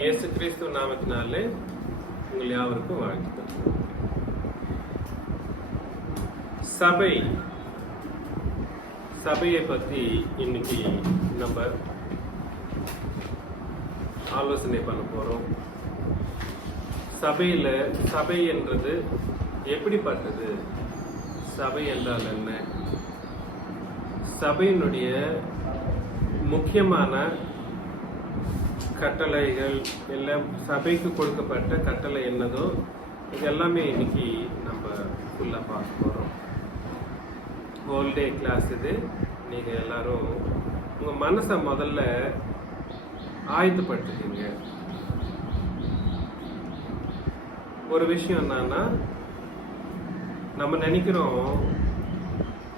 இயேசு கிறிஸ்து நாமத்தினாலே உங்கள் யாவருக்கும் வாழ்த்துக்கள். சபையை பற்றி இன்னைக்கு நம்ம ஆலோசனை பண்ண போறோம். சபை என்றது எப்படிப்பட்டது? சபை என்றால் என்ன? சபையினுடைய முக்கியமான கட்டளைகள் எல்லாம், சபைக்கு கொடுக்கப்பட்ட கட்டளை என்னதோ இது எல்லாமே இன்னைக்கு நம்ம ஃபுல்லாக பார்க்க போகிறோம். ஹோல் டே கிளாஸ் இது. நீங்கள் எல்லாரும் உங்கள் மனசை முதல்ல ஆயத்தப்படுத்துறீங்க. ஒரு விஷயம் என்னன்னா, நம்ம நினைக்கிறோம்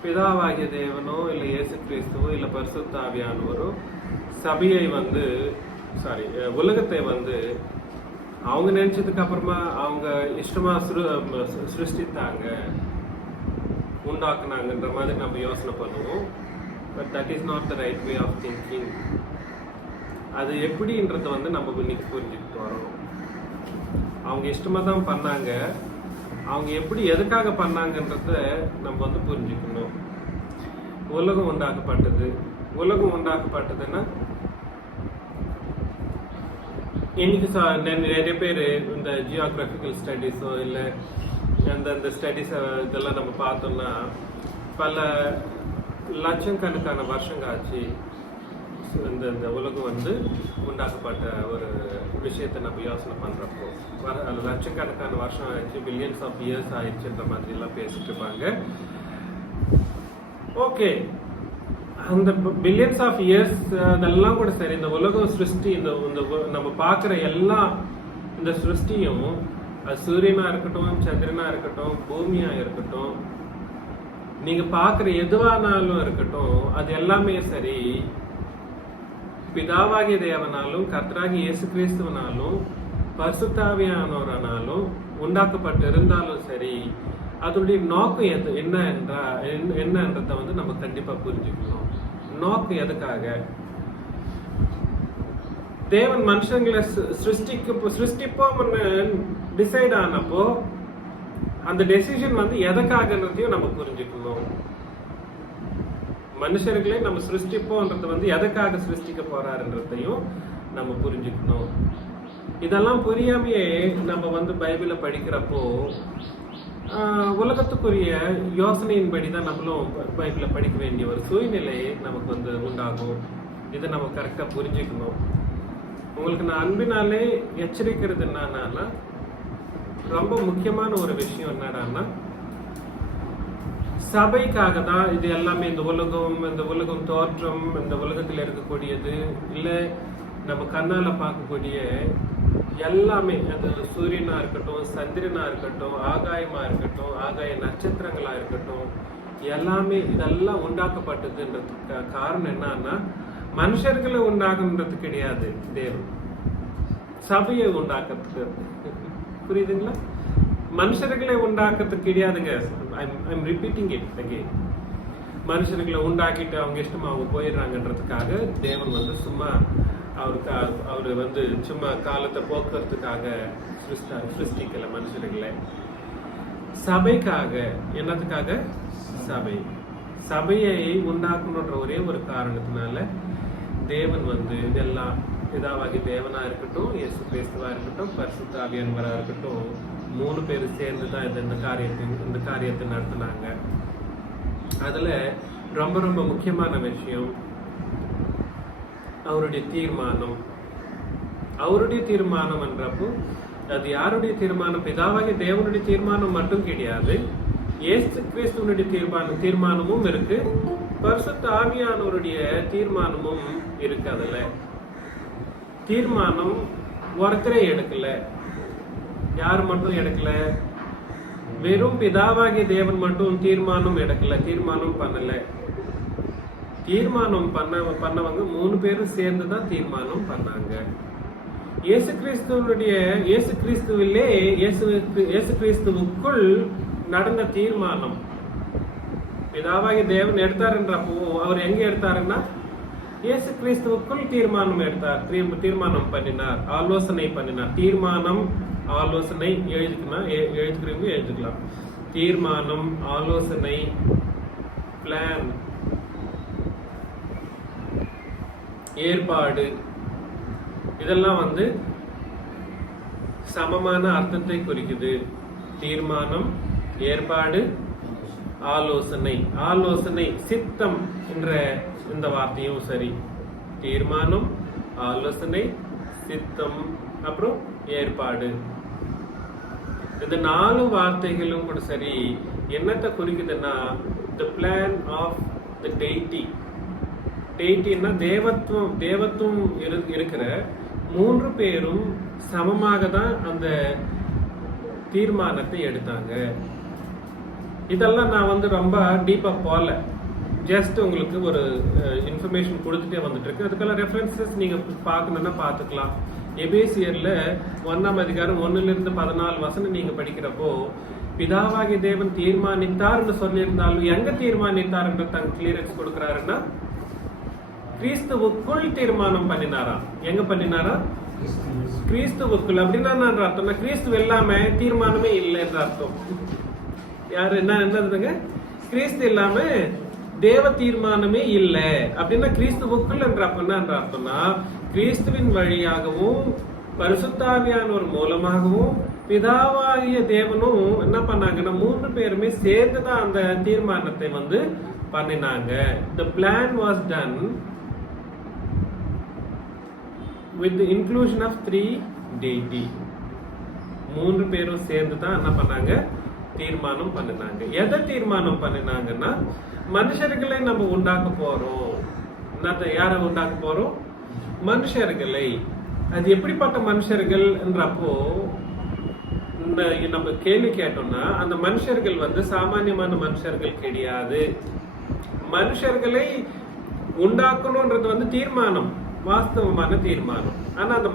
பிதாவாகிய தேவனோ இல்லை இயேசு கிறிஸ்துவோ இல்லை பரிசுத்த ஆவியானவரோ சபையை உலகத்தை அவங்க நினைச்சதுக்கு அப்புறமா அவங்க இஷ்டமா சிருஷ்டித்தாங்க, உண்டாக்குனாங்கன்ற மாதிரி நம்ம யோசனை பண்ணுவோம். But that is not the right way of thinking. அது எப்படின்றத நம்ம இன்னைக்கு புரிஞ்சுக்கிட்டு வரோம். அவங்க இஷ்டமா தான் பண்ணாங்க. அவங்க எப்படி எதுக்காக பண்ணாங்கன்றத நம்ம புரிஞ்சுக்கணும். உலகம் உண்டாக்கப்பட்டதுன்னா இன்னைக்கு நிறைய பேர் இந்த ஜியோகிராபிக்கல் ஸ்டடீஸோ இல்லை அந்த ஸ்டடீஸ் இதெல்லாம் நம்ம பார்த்தோம்னா பல லட்சக்கணக்கான வருஷங்கள் ஆச்சு இந்த உலகம் உண்டாக்கப்பட்ட ஒரு விஷயத்தை நம்ம யோசனை பண்றப்போ லட்சக்கணக்கான வருஷம் ஆயிடுச்சு, பில்லியன்ஸ் ஆஃப் இயர்ஸ் ஆயிடுச்சுன்ற மாதிரி எல்லாம் பேசிட்டு இருப்பாங்க. ஓகே, அந்த பில்லியன்ஸ் ஆஃப் இயர்ஸ் அதெல்லாம் கூட சரி. இந்த உலகம் சிருஷ்டி, இந்த நம்ம பார்க்குற எல்லா இந்த சிருஷ்டியும், சூரியனா இருக்கட்டும், சந்திரனா இருக்கட்டும், பூமியா இருக்கட்டும், நீங்க பார்க்குற எதுவானாலும் இருக்கட்டும், அது எல்லாமே சரி பிதாவாகிய தேவனாலும் கர்த்தராகிய இயேசு கிறிஸ்துவனாலும் பரிசுத்த ஆவியானவரானாலும் உண்டாக்கப்பட்டு இருந்தாலும் சரி, அதனுடைய நோக்கம் என்னன்றத நம்ம கண்டிப்பா புரிஞ்சுக்கணும். நோக்கம் எதுக்காக? தேவன் மனுஷங்களை சிருஷ்டிப்போம்னு டிசைட் ஆனப்போ அந்த டெசிஷன் எதுக்காகன்றதையும் நம்ம புரிஞ்சுக்கணும். மனுஷர்களே நம்ம சிருஷ்டிப்போன்றது எதுக்காக சிருஷ்டிக்க போறாருன்றதையும் நம்ம புரிஞ்சுக்கணும். இதெல்லாம் புரியாமையே நம்ம பைபிளை படிக்கிறப்போ உலகத்துக்குரிய யோசனையின்படி தான் நம்மளும் பைபிளை படிக்க வேண்டிய ஒரு சூழ்நிலை நமக்கு உண்டாகும். இதை நம்ம கரெக்டா புரிஞ்சுக்கணும். உங்களுக்கு நான் அன்பினாலே எச்சரிக்கிறது என்னன்னா, ரொம்ப முக்கியமான ஒரு விஷயம் என்னடான்னா, சபைக்காக தான் இது எல்லாமே. இந்த உலகம் தோற்றம், இந்த உலகத்தில் இருக்கக்கூடியது இல்லை நம்ம கண்ணால பார்க்கக்கூடிய எல்லாமே, அந்த சூரியனா இருக்கட்டும், சந்திரனா இருக்கட்டும், ஆகாயமா இருக்கட்டும், ஆகாய நட்சத்திரங்களா இருக்கட்டும், எல்லாமே இதெல்லாம் உண்டாக்கப்பட்டதுன்றதுக்கு காரணம் என்னன்னா, மனுஷர்களை உண்டாக்குன்றது கிடையாது, தேவன் சபையை உண்டாக்குறதுக்கு. புரியுதுங்களா? மனுஷர்களை உண்டாக்குறதுக்கு கிடையாதுங்க. I'm repeating it again. மனுஷர்களை உண்டாக்கிட்டு அவங்க இஷ்டமா அவங்க போயிடுறாங்கன்றதுக்காக தேவன் சும்மா அவரு சும்மா காலத்தை போக்குறதுக்காக சிருஷ்டிக்கல மனுஷர்களை. சபைக்காக. என்னத்துக்காக? சபையை உண்டாக்கணுன்ற ஒரே ஒரு காரணத்தினால தேவன் இதெல்லாம் பிதாவாகி தேவனா இருக்கட்டும், இயேசு கிறிஸ்துவா இருக்கட்டும், பரிசுத்த ஆவியானவரா இருக்கட்டும், 3 பேர் சேர்ந்து தான் இந்த காரியத்தை நடத்தினாங்க. அதுல ரொம்ப ரொம்ப முக்கியமான விஷயம் அவருடைய தீர்மானம் என்றப்போ, அது யாருடைய தீர்மானம்? பிதாவாகிய தேவனுடைய தீர்மானம் மட்டும் கிடையாது, இயேசு கிறிஸ்துவனுடைய தீர்மானமும் இருக்கு, பரிசுத்த ஆவியானவருடைய தீர்மானமும் இருக்கு. அதுல தீர்மானம் ஒருத்தரே எடுக்கல. யார் மட்டும் எடுக்கல? வெறும் பிதாவாகிய தேவன் மட்டும் தீர்மானம் பண்ணல. தீர்மானம் பண்ணவங்க 3 பேரும் சேர்ந்து தான் தீர்மானம் பண்ணாங்க. இயேசு கிறிஸ்துவுக்குள் நடந்த தீர்மானம் பிதாவாகிய தேவன் எடுத்தாருன்றப்போ அவர் எங்க எடுத்தாருன்னா இயேசு கிறிஸ்துவுக்குள் தீர்மானம் எடுத்தார், தீர்மானம் பண்ணினார், ஆலோசனை பண்ணினார். தீர்மானம் ஆலோசனை எழுதிக்கிறவங்க எழுதிக்கலாம். தீர்மானம் ஆலோசனை பிளான் ஏற்பாடு இதெல்லாம் வந்து சமமான அர்த்தத்தை குறிக்குது. தீர்மானம், ஏற்பாடு, ஆலோசனை. ஆலோசனை சித்தம் என்ற இந்த வார்த்தையும் சரி. தீர்மானம், ஆலோசனை, சித்தம், அப்புறம் ஏற்பாடு. இந்த 4 வார்த்தைகளும் கூட சரி என்னத்தை குறிக்குதுன்னா the plan of the deity. டெய்டின்னா தேவத்துவம் இருக்கிற 3 பேரும் சமமாக தான் அந்த தீர்மானத்தை எடுத்தாங்க. இதெல்லாம் நான் வந்து ரொம்ப டீப்பா போல, ஜஸ்ட் உங்களுக்கு ஒரு இன்ஃபர்மேஷன் கொடுத்துட்டே வந்துட்டு இருக்கு. அதுக்கெல்லாம் ரெஃபரன்சஸ் நீங்க பார்க்கணும்னா பார்த்துக்கலாம். எபேசியர்ல 1ஆம் அதிகாரம் 1லிருந்து 14 வசனம் நீங்க படிக்கிறப்போ பிதாவாகிய தேவன் தீர்மானித்தார்னு சொல்லியிருந்தாலும் எங்க தீர்மானித்தார் தங்க கிளியரன்ஸ் கொடுக்கிறாருன்னா கிறிஸ்துவுக்குள் தீர்மானம் பண்ணினாரா. எங்க பண்ணினாரா? கிறிஸ்துவுக்குள். அப்படின்னா நான் அர்த்தம்னா கிறிஸ்துவ இல்லாம தீர்மானமே இல்லை என்ற அர்த்தம். யாரு என்னதுங்க? கிறிஸ்து இல்லாம தேவ தீர்மானமே இல்லை அப்படின்னா கிறிஸ்துவுக்குள் என்ற அர்த்தம்னா கிறிஸ்துவின் வழியாகவும் பரிசுத்தாவியானவர் மூலமாகவும் பிதாவாகிய தேவனும் என்ன பண்ணாங்கன்னா 3 பேருமே சேர்ந்துதான் அந்த தீர்மானத்தை வந்து பண்ணினாங்க. The plan was done with the inclusion of 3 deity. 3 பேரும் சேர்ந்து தான் என்ன பண்ணாங்க? தீர்மானம் பண்ணினாங்க. எதை தீர்மானம் பண்ணினாங்கன்னா மனுஷர்களை நம்ம உண்டாக்க போறோம். யாரை உண்டாக்க போறோம்? மனுஷர்களை. அது எப்படிப்பட்ட மனுஷர்கள் என்றப்போ நம்ம கேள்வி கேட்டோம்னா அந்த மனுஷர்கள் வந்து சாமானியமான மனுஷர்கள் கிடையாது. மனுஷர்களை உண்டாக்கணும்ன்றது வந்து தீர்மானம், வாஸ்தவமான தீர்மானம். ஆனா அந்த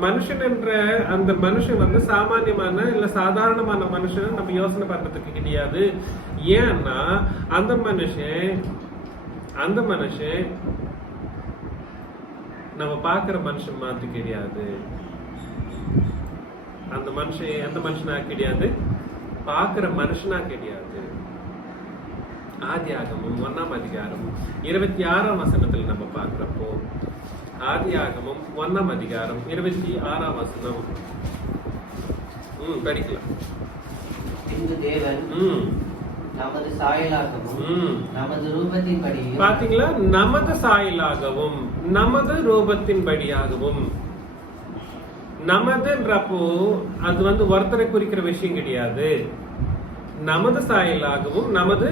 மனுஷன் வந்து சாமானியமான இல்ல சாதாரணமான மனுஷன் நம்ம யோசனை பண்றதுக்கு கிடையாது. ஏன்னா அந்த மனுஷன் நம்ம பாக்குற மனுஷன் மாதிரி கிடையாது. அந்த மனுஷன் எந்த மனுஷனா கிடையாது? பாக்குற மனுஷனா கிடையாது. ஆதியாகமம் 1ஆம் அதிகாரம் 26ஆம் வசனத்தில் நம்ம பார்க்கிறப்போ ஆதியாகமம் 1ஆம் அதிகாரம் 26ஆம் வசனம் படிக்கலாம். பின்பு தேவன் நமது சாயலாகவும் நமது ரூபத்தின்படியும். பாத்தீங்களா? நமது சாயலாகவும் நமது ரூபத்தின்படியாகவும். நமதுன்றப்போ அது வந்து ஒருத்தரை குறிக்கிற விஷயம் கிடையாது. நமது சாயலாகவும் நமது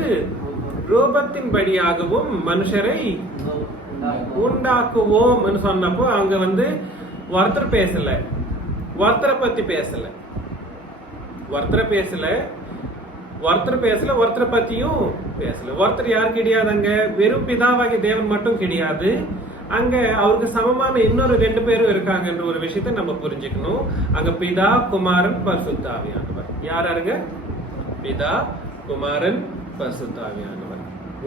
ரூபத்தின்படியாகவும் மனுஷரை உண்டாக்குவோம் சொன்னப்போ அங்க வந்து ஒருத்தர் பேசல, ஒருத்தரை பத்தி பேசல, ஒருத்தரை பத்தியும் பேசல. ஒருத்தர் யார் கிடையாது அங்க? வெறும் பிதாவாகிய தேவன் மட்டும் கிடையாது. அங்க அவருக்கு சமமான இன்னொரு 2 பேரும் இருக்காங்க என்ற ஒரு விஷயத்தை நம்ம புரிஞ்சுக்கணும். அங்க பிதா, குமாரன், பரிசுத்தாவியானவர். யாருங்க? பிதா, குமாரன், பரிசுத்தாவியானவர்.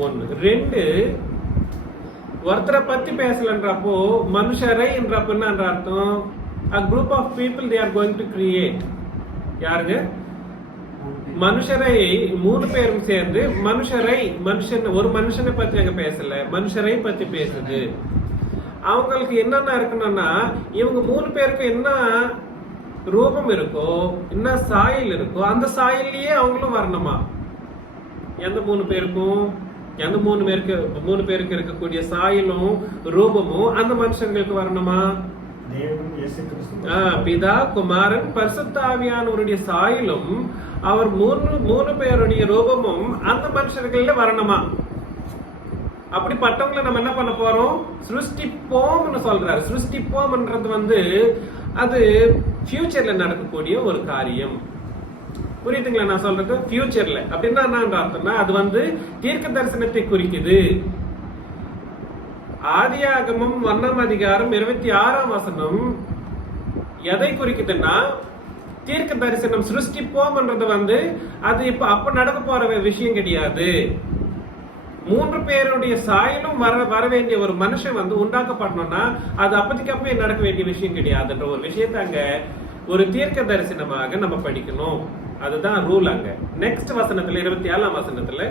1. 2, ஒருத்தரை பத்தி பேசலன்றப்போ மனுஷரை என்றப்ப என்ன அர்த்தம்? a group of people they are going to create. யாருங்க? மனுஷரை 3 பேரும் சேர்ந்து ஒரு மனுஷனை பத்தி அங்க பேசல, மனுஷரை பத்தி பேசுது. அவங்களுக்கு என்னென்ன இருக்கணும்னா இவங்க 3 பேருக்கு என்ன ரூபம் இருக்கோ, என்ன சாயல் இருக்கோ அந்த சாயல்லையே அவங்களும் வரணுமா. எந்த 3 பேருக்கும்? எந்த 3 பேருக்கு இருக்கக்கூடிய சாயலும் ரூபமும் அந்த மனுஷங்களுக்கு வரணுமா? பிதா, குமாரன், பரிசுத்தாவியானவருடைய சாயலும் அவர் 3 பேருடைய ரூபமும் அந்த மனுஷர்கள வரணுமா. அப்படிப்பட்டவங்களை நம்ம என்ன பண்ண போறோம்? சிருஷ்டிப்போம்னு சொல்றாரு. சிருஷ்டிப்போம்ன்றது வந்து அது ஃபியூச்சர்ல நடக்கக்கூடிய ஒரு காரியம். புரியுதுங்களா நான் சொல்றது? ஃபியூச்சர்ல அப்படின்னா என்ன அர்த்தம்னா அது வந்து தீர்க்க தரிசனத்தை குறிக்குது. ஆதியாகமம் 1ஆம் அதிகாரம் 26ஆம் வசனம் எதை குறிக்குதுன்னா தீர்க்க 3 பேருடைய சாயலும் வர வேண்டிய ஒரு மனுஷன் வந்து உண்டாக்கப்படணும்னா அது அப்போதைக்கு அப்பவே நடக்க வேண்டிய விஷயம் கிடையாதுன்ற ஒரு விஷயத்த அங்க ஒரு தீர்க்க தரிசனமாக நம்ம படிக்கணும். அதுதான் ரூல் அங்க. நெக்ஸ்ட் வசனத்துல 27ஆம் வசனத்துல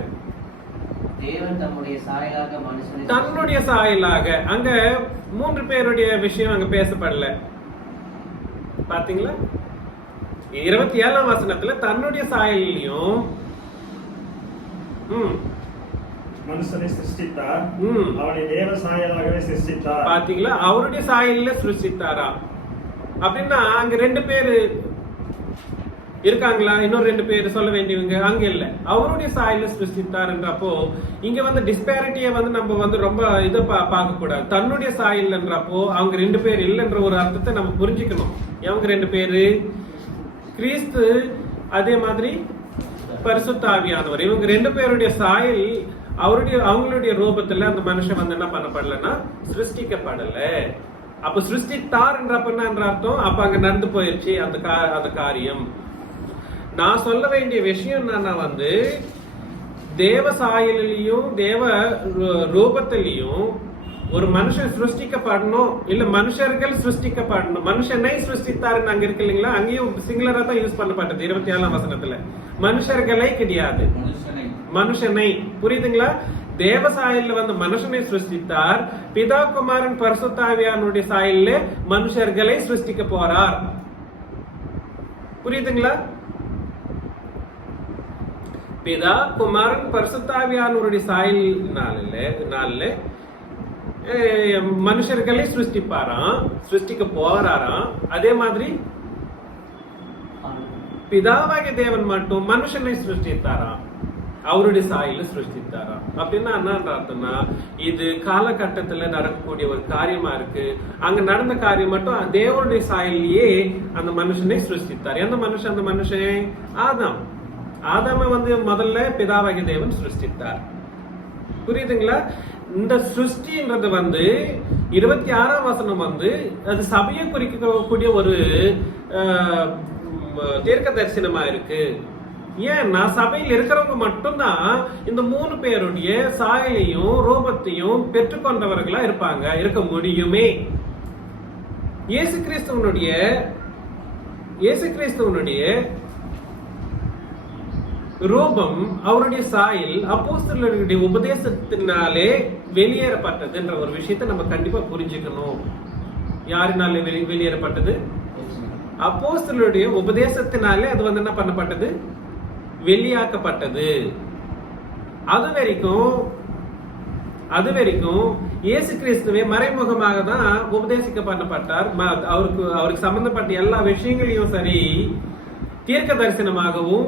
தேவன் தம்முடைய சாயலாக மனுஷனை தன்னுடைய சாயலாக, அங்க 3 பேருடைய விஷயம் அங்க பேசப்படல. பாத்தீங்களா? 27ஆம் வசனத்துல தன்னுடைய சாயலையும் மனுஷனை சிருஷ்டித்தார், அவனை தேவ சாயலாகவே சிருஷ்டித்தார். பாத்தீங்களா? அவருடைய சாயல்ல சிருஷ்டித்தாரா அப்படின்னா அங்க 2 பேரு இருக்காங்களா? இன்னொரு 2 பேர் சொல்ல வேண்டியவங்க அங்க இல்ல. அவருடைய சாயல சிருஷ்டித்தார்ன்றப்போ இங்க வந்து டிஸ்பேரிட்டியை வந்து நம்ம வந்து ரொம்ப இதை பார்க்க கூடாது. தன்னுடைய சாயல்ன்றப்போ அவங்க 2 பேர் இல்லைன்ற ஒரு அர்த்தத்தை நம்ம புரிஞ்சுக்கணும். அவங்க 2 பேரு கிறிஸ்து, அதே மாதிரி பரிசுத்த ஆவியானவர். இவங்க 2 பேருடைய சாயல் அவங்களுடைய ரூபத்துல அந்த மனுஷன் வந்து என்ன பண்ணப்படலன்னா சிருஷ்டிக்கப்படல. அப்ப சிருஷ்டித்தார் என்றப்ப என்ன அர்த்தம்? அப்ப அங்க நடந்து போயிருச்சு அந்த காரியம். நான் சொல்ல வேண்டிய விஷயம் என்னன்னா வந்து தேவ சாயலிலையும் தேவ ரூபத்திலையும் ஒரு மனுஷன் சிருஷ்டிக்கப்படணும், இல்ல மனுஷர்கள் சிருஷ்டிக்கப்படணும். மனுஷனை சிருஷ்டித்தாருன்னு அங்க இருக்கு இல்லைங்களா? அங்கேயும் சிங்குலரா தான் யூஸ் பண்ணப்பட்டது 27ஆம் வசனத்துல. மனுஷர்களை கிடையாது, மனுஷனை. புரியுதுங்களா? தேவ சாயல்ல வந்து மனுஷனை சிருஷ்டித்தார். பிதா குமாரன் பரிசுத்த ஆவியானுடைய சாயல்ல மனுஷர்களை சிருஷ்டிக்க போறார். புரியுதுங்களா? பிதா குமாரன் பரிசுத்த ஆவியானுடைய சாயல்னால மனுஷர்களை சிருஷ்டிப்பாராம், சிருஷ்டிக்க போறாராம். அதே மாதிரி பிதாவாகிய தேவன் மட்டும் மனுஷனை சிருஷ்டித்தாராம், அவருடைய சாயல சிருஷ்டித்தாராம். அப்படின்னா என்ன அர்த்தம்னா இது காலகட்டத்துல நடக்கக்கூடிய ஒரு காரியமா இருக்கு. அங்க நடந்த காரியம் மட்டும் தேவனுடைய சாயலையே அந்த மனுஷனை சிருஷ்டித்தார். எந்த மனுஷன்? அந்த மனுஷன் ஆதாம். ஆதாம வந்து முதல்ல பிதாவாகிய தேவன் சிருஷ்டித்தார். புரியுதுங்களா? இந்த சிருஷ்டின்றது வந்து 26ஆம் வசனம் வந்து அது சபையை குறிக்கக்கூடிய ஒரு தீர்க்க தரிசனமா இருக்கு. ஏன்னா சபையில் இருக்கிறவங்க மட்டும்தான் இந்த 3 பேருடைய சாயலையும் ரூபத்தையும் பெற்றுக்கொண்டவர்களா இருக்க முடியுமே. இயேசு கிறிஸ்துவனுடைய ரூபம், அவருடைய சாயல் அப்போஸ்தலர்களுடைய உபதேசத்தினாலே வெளியேறப்பட்டதுன்ற ஒரு விஷயத்தை நம்ம கண்டிப்பா புரிஞ்சுக்கணும். யாரினாலே வெளியேறப்பட்டது? அப்போஸ்தலருடைய உபதேசத்தினாலே அது வந்து என்ன பண்ணப்பட்டது? வெளியாக்கப்பட்டது. அது வரைக்கும் இயேசு கிறிஸ்துவே மறைமுகமாக தான் உபதேசிக்க பண்ணப்பட்டார். அவருக்கு சம்பந்தப்பட்ட எல்லா விஷயங்களையும் சரி தீர்க்க தரிசனமாகவும்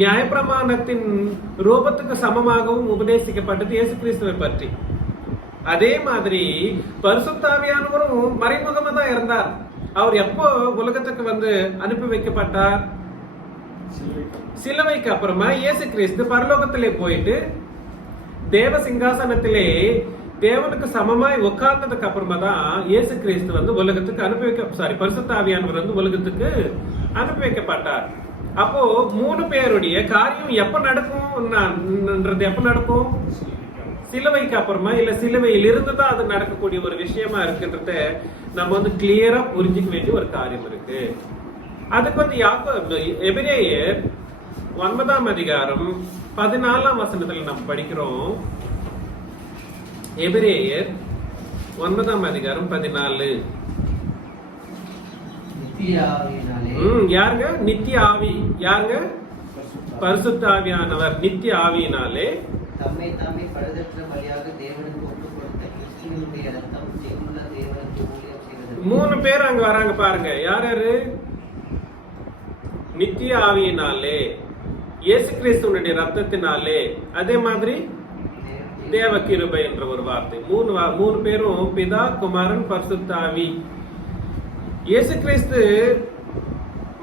நியாயப்பிரமாணத்தின் ரூபத்துக்கு சமமாகவும் உபதேசிக்கப்பட்டது இயேசு கிறிஸ்துவை பற்றி. அதே மாதிரி பரிசுத்த ஆவியானவரும் மறைமுகமா தான் இருந்தார். அவர் எப்போ உலகத்துக்கு வந்து அனுப்பி வைக்கப்பட்டார்? சிலுவைக்கு அப்புறமா இயேசு கிறிஸ்து பரலோகத்திலே போயிட்டு தேவ சிங்காசனத்திலே தேவனுக்கு சமமாய் உட்கார்ந்ததுக்கு அப்புறமா தான் இயேசு கிறிஸ்து வந்து உலகத்துக்கு பரிசுத்த ஆவியானவர் வந்து உலகத்துக்கு அனுப்பி வைக்கப்பட்டார். அப்போ 3 பேருடைய காரியம் எப்ப நடக்கும்? சிலுவைக்கு அப்புறமா, இல்ல சிலுவையில் இருந்துதான் அது நடக்கக்கூடிய ஒரு விஷயமா இருக்குன்றத நம்ம வந்து கிளியரா புரிஞ்சுக்க வேண்டிய ஒரு காரியம் இருக்கு. அதுக்கு வந்து எபிரேயர் 9ஆம் அதிகாரம் 14ஆம் வசனத்துல நம்ம படிக்கிறோம். எபிரேயர் 9ஆம் அதிகாரம் 14. யாருங்க? நித்திய ஆவி. யாருங்க? பரிசுத்த ஆவியானவர். நித்திய ஆவியினாலே தம்மை தாமே பழுதற்ற பலியாக தேவனுக்கு ஒப்புக் கொடுத்த கிறிஸ்துவினுடைய இரத்தம் ஜீவனுள்ள தேவனுக்கு ஊழியம் செய்தது. 3 பேர் அங்க வராங்க பாருங்க. யாரு? நித்திய ஆவியினாலே, இயேசு கிறிஸ்துவினுடைய ரத்தத்தினாலே, அதே மாதிரி தேவ கிருபை என்ற ஒரு வார்த்தை. 3 பேரும் பிதா குமாரன் பரிசுத்த ஆவி. இயேசு கிறிஸ்து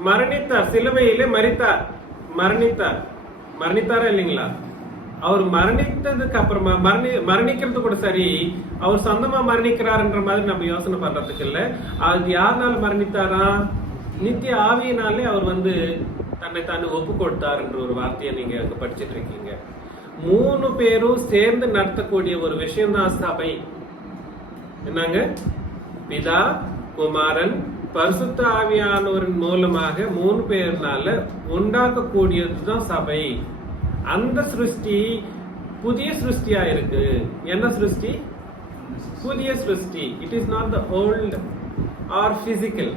மரணித்தார், சிலுவையிலே மரணித்தாரா இல்லைங்களா? அவர் மரணித்ததுக்கு அப்புறமா மரணிக்கிறது கூட சரி, அவர் சொந்தமா மரணிக்கிறார்ன்ற மாதிரி நம்ம யோசனை பண்றதுக்கு இல்ல. அது யாருனால மரணித்தாரா? நித்திய ஆவியினாலே அவர் வந்து தன்னை ஒப்பு கொடுத்தார் என்ற ஒரு வார்த்தையை நீங்க அங்க படிச்சுட்டு இருக்கீங்க. 3 பேரும் சேர்ந்து நடத்தக்கூடிய ஒரு விஷயம்தான் சபை. என்னங்க? பிதா, குமாரன், பரிசுத்த ஆவியானவரின் மூலமாக 3 பேர்னால உண்டாக்கக்கூடியதுதான் சபை. அந்த சிருஷ்டி புதிய சிருஷ்டியா இருக்கு. என்ன சிருஷ்டி? புதிய சிருஷ்டி. It is not the old are physical.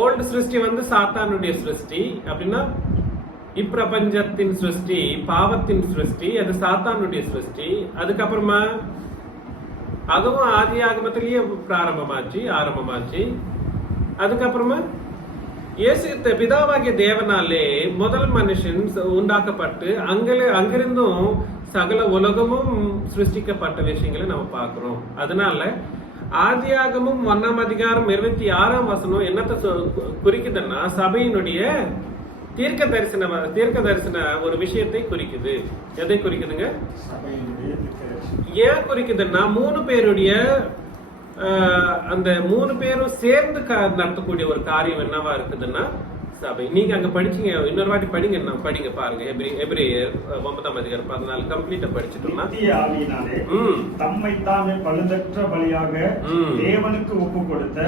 Old சிருஷ்டி வந்து சாத்தானுடைய சிருஷ்டி. அப்படின்னா இப்பிரபஞ்சத்தின் சிருஷ்டி, பாவத்தின் சிருஷ்டி, அது சாத்தானுடைய சிருஷ்டி. அதுக்கப்புறமா அதுவும் ஆதி ஆகமத்திலேயே ஆரம்பமாச்சு. அதுக்கப்புறமா இயேசு பிதாவாகிய தேவனாலே முதல் மனுஷன் உண்டாக்கப்பட்டு அங்கிருந்தும் சகல உலகமும் சிருஷ்டிக்கப்பட்ட விஷயங்களை நம்ம பார்க்கிறோம். அதனால ஆதியாகமும் 1ஆம் அதிகாரம் 26ஆம் வசனம் என்னத்தை குறிக்குதுன்னா சபையினுடைய தீர்க்க தரிசன ஒரு விஷயத்தை குறிக்குது. எதை குறிக்குதுங்க? ஏன் குறிக்குதுன்னா 3 பேருடைய அந்த 3 பேரும் சேர்ந்து நடத்தக்கூடிய ஒரு காரியம் என்னவா இருக்குதுன்னா சபை. நீங்க அங்க படிச்சீங்க, இன்னொரு வாட்டி படிங்க பாருங்க. எபிரேயர் 9ஆம் அதிகாரம் 14 கம்ப்ளீட்டா படிச்சிட்டோம்னா தம்மை தாமே பழுதற்ற பலியாக தேவனுக்கு ஒப்பு கொடுத்த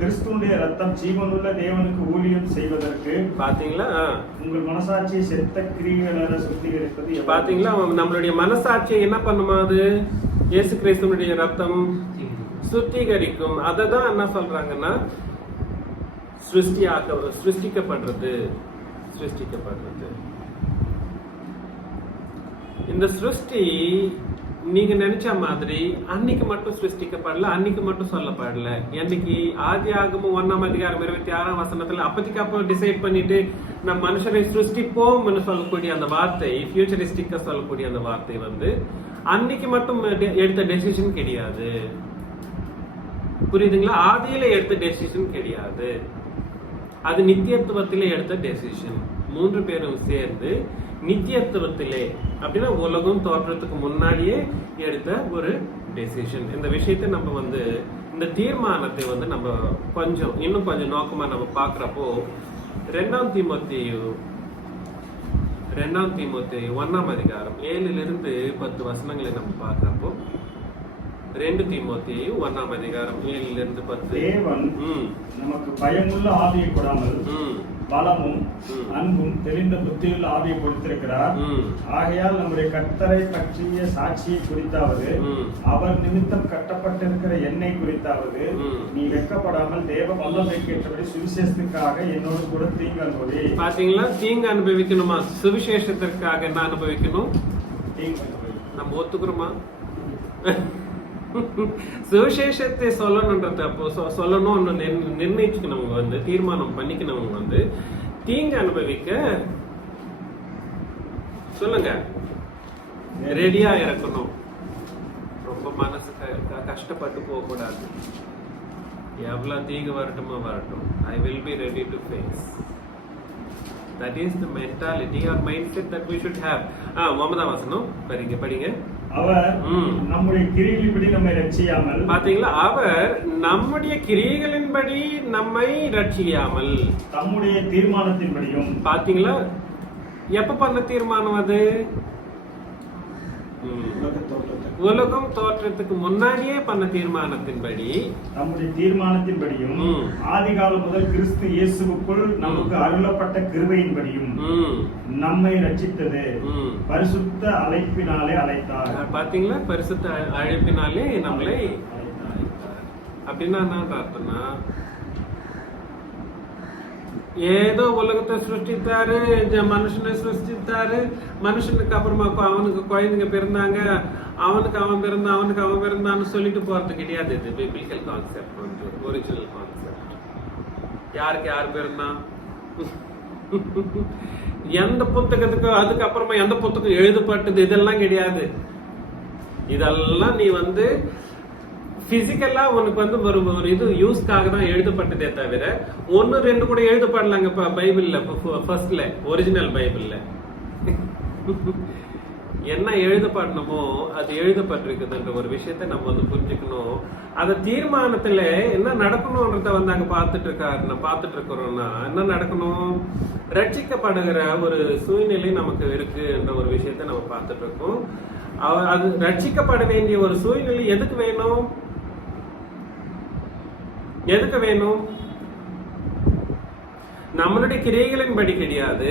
கிறிஸ்துவுடைய ரத்தம் ஜீவனுள்ள தேவனுக்கு ஊழியம் செய்வதற்கு பாத்தீங்களா? உங்கள் மனசாட்சியை செத்த கிரியைகளால சுத்திகரிப்பது. பாத்தீங்களா? நம்மளுடைய மனசாட்சியை என்ன பண்ணுமா? அது இயேசு கிறிஸ்துவனுடைய ரத்தம் சுத்திகரிக்கும். அததான் என்ன சொல்றாங்கன்னா சிருஷ்டிக்கப்படுறது. இந்த சிருஷ்டி நீங்க நினைச்ச மாதிரி அன்னைக்கு மட்டும் சிருஷ்டிக்கப்படல, அன்னைக்கு மட்டும் சொல்லப்படல. என்னைக்கு ஆதி ஆகமும் 1ஆம் அதிகாரம் 26ஆம் வசனத்துல அப்பத்திக்கு அப்போ டிசைட் பண்ணிட்டு நம்ம மனுஷரை சிருஷ்டிப்போம்னு சொல்லக்கூடிய அந்த வார்த்தை, ஃபியூச்சரிஸ்டிக்கா சொல்லக்கூடிய அந்த வார்த்தை வந்து அன்னைக்கு மட்டும் எடுத்த டெசிஷன் கிடையாது. புரியுதுங்களா? ஆதியில எடுத்த டெசிஷன் கிடையாது. அது நித்தியத்துவத்திலே எடுத்த டெசிஷன். 3 பேரும் சேர்ந்து நித்தியத்துவத்திலே, அப்படின்னா உலகம் தோற்றத்துக்கு முன்னாடியே எடுத்த ஒரு டெசிஷன். இந்த விஷயத்தை நம்ம வந்து இந்த தீர்மானத்தை வந்து நம்ம இன்னும் கொஞ்சம் நோக்கமா நம்ம பாக்குறப்போ 2ஆம் தீமோத்தேயு 1ஆம் அதிகாரம் 7லிருந்து 10 வசனங்களை நம்ம பாக்குறப்போ 2 தீமோத்தேயு 1ஆம் அதிகாரம் 7லிருந்து 10. தேவன் நமக்கு பயமுள்ள ஆவியை கொடாமல் பலமும் அன்பும் தெளிந்த புத்தியுள்ள ஆவியை கொடுத்திருக்கிறார். ஆகையால் நம்முடைய கர்த்தரை பற்றிய சாட்சியை குறித்தாவது அவர் நிமித்தம் கட்டப்பட்டிருக்கிற எண்ணெய் குறித்தாவது நீ வெட்கப்படாமல் தேவ வல்லமைக்கு ஏற்றபடி சுவிசேஷத்துக்காக என்னோடு கூட தீங்கு அனுபவி. பாத்தீங்களா? தீங்கு அனுபவிக்கணுமா? சுவிசேஷத்திற்காக என்ன அனுபவிக்கணும்? தீங்கு அனுபவிக்கணும். நம்ம ஒத்துக்கிறோமா? சுவிசேஷத்தை சொல்லணும்ன்றது அப்போ சொல்லணும்னு நிர்ணயிச்சுக்கணுங்க வந்து தீர்மானம் பண்ணிக்கணுங்க வந்து தீங்கு அனுபவிக்க சொல்லுங்க ரெடியா இருக்கணும். ரொம்ப மனசு கஷ்டப்பட்டு போக கூடாது. எவ்வளவு தீங்கு வரட்டுமோ வரட்டும், I will be ready to face. That is the mentality or mindset that we should have. 9ஆம் வசனம் படிங்க. அவர் நம்முடைய கிரியைகளின்படி நம்மை ரட்சியாமல். பாத்தீங்களா? அவர் நம்முடைய கிரியைகளின்படி நம்மை ரட்சியாமல் தம்முடைய தீர்மானத்தின்படியும். பாத்தீங்களா? எப்ப பண்ண தீர்மானம் அது? உலகம் தோற்றத்துக்கு முன்னாடியே பண்ண தீர்மானத்தின்படி, நம்முடைய தீர்மானத்தின்படியும் ஆதிகாலம் முதல் கிறிஸ்து இயேசுவுக்குள் நமக்கு அருளப்பட்ட கிருபையின்படியும் நம்மை ரட்சித்தது பரிசுத்த அழைப்பினாலே அழைத்தார். பாத்தீங்களா? பரிசுத்த அழைப்பினாலே நம்மளை. அப்படின்னா என்ன அர்த்தம்னா, ஏதோ உலகத்தை சிருஷ்டித்தாரு, மனுஷனை சிருஷ்டித்தாரு, மனுஷனுக்கு அப்புறமா அவனுக்கு குழந்தைங்க பிறந்தாங்க, அவனுக்கு அவன் பிறந்தான்னு சொல்லிட்டு போறது கிடையாது. இது பிபிளிக்கல் கான்செப்ட், வந்து ஒரிஜினல் கான்செப்ட். யாருக்கு யார் பிறந்தா, எந்த புத்தகத்துக்கு அதுக்கப்புறமா எந்த புத்தகம் எழுதப்பட்டது, இதெல்லாம் கிடையாது. இதெல்லாம் நீ வந்து பிசிக்கலா உனக்கு வந்து ஒரு இது யூஸ்க்காக தான் எழுதப்பட்டதே தவிர 1, 2 கூட எழுதப்படலாங்க பைபிள்ல, ஃபர்ஸ்ட்ல ஒரிஜினல் பைபிள்ல. என்ன எழுதப்படணுமோ அது எழுதப்பட்டிருக்குதுன்ற ஒரு விஷயத்த நம்ம வந்து புரிஞ்சுக்கணும். அந்த தீர்மானத்துல என்ன நடக்கணும்ன்றத வந்து அங்க பார்த்துட்டு இருக்கிறோம்னா என்ன நடக்கணும், ரட்சிக்கப்படுகிற ஒரு சூழ்நிலை நமக்கு இருக்குன்ற ஒரு விஷயத்த நம்ம பார்த்துட்டு இருக்கோம். அது ரட்சிக்கப்பட வேண்டிய ஒரு சூழ்நிலை எதுக்கு வேணும்? நம்மளுடைய கிரியைகளின் படி கிடையாது,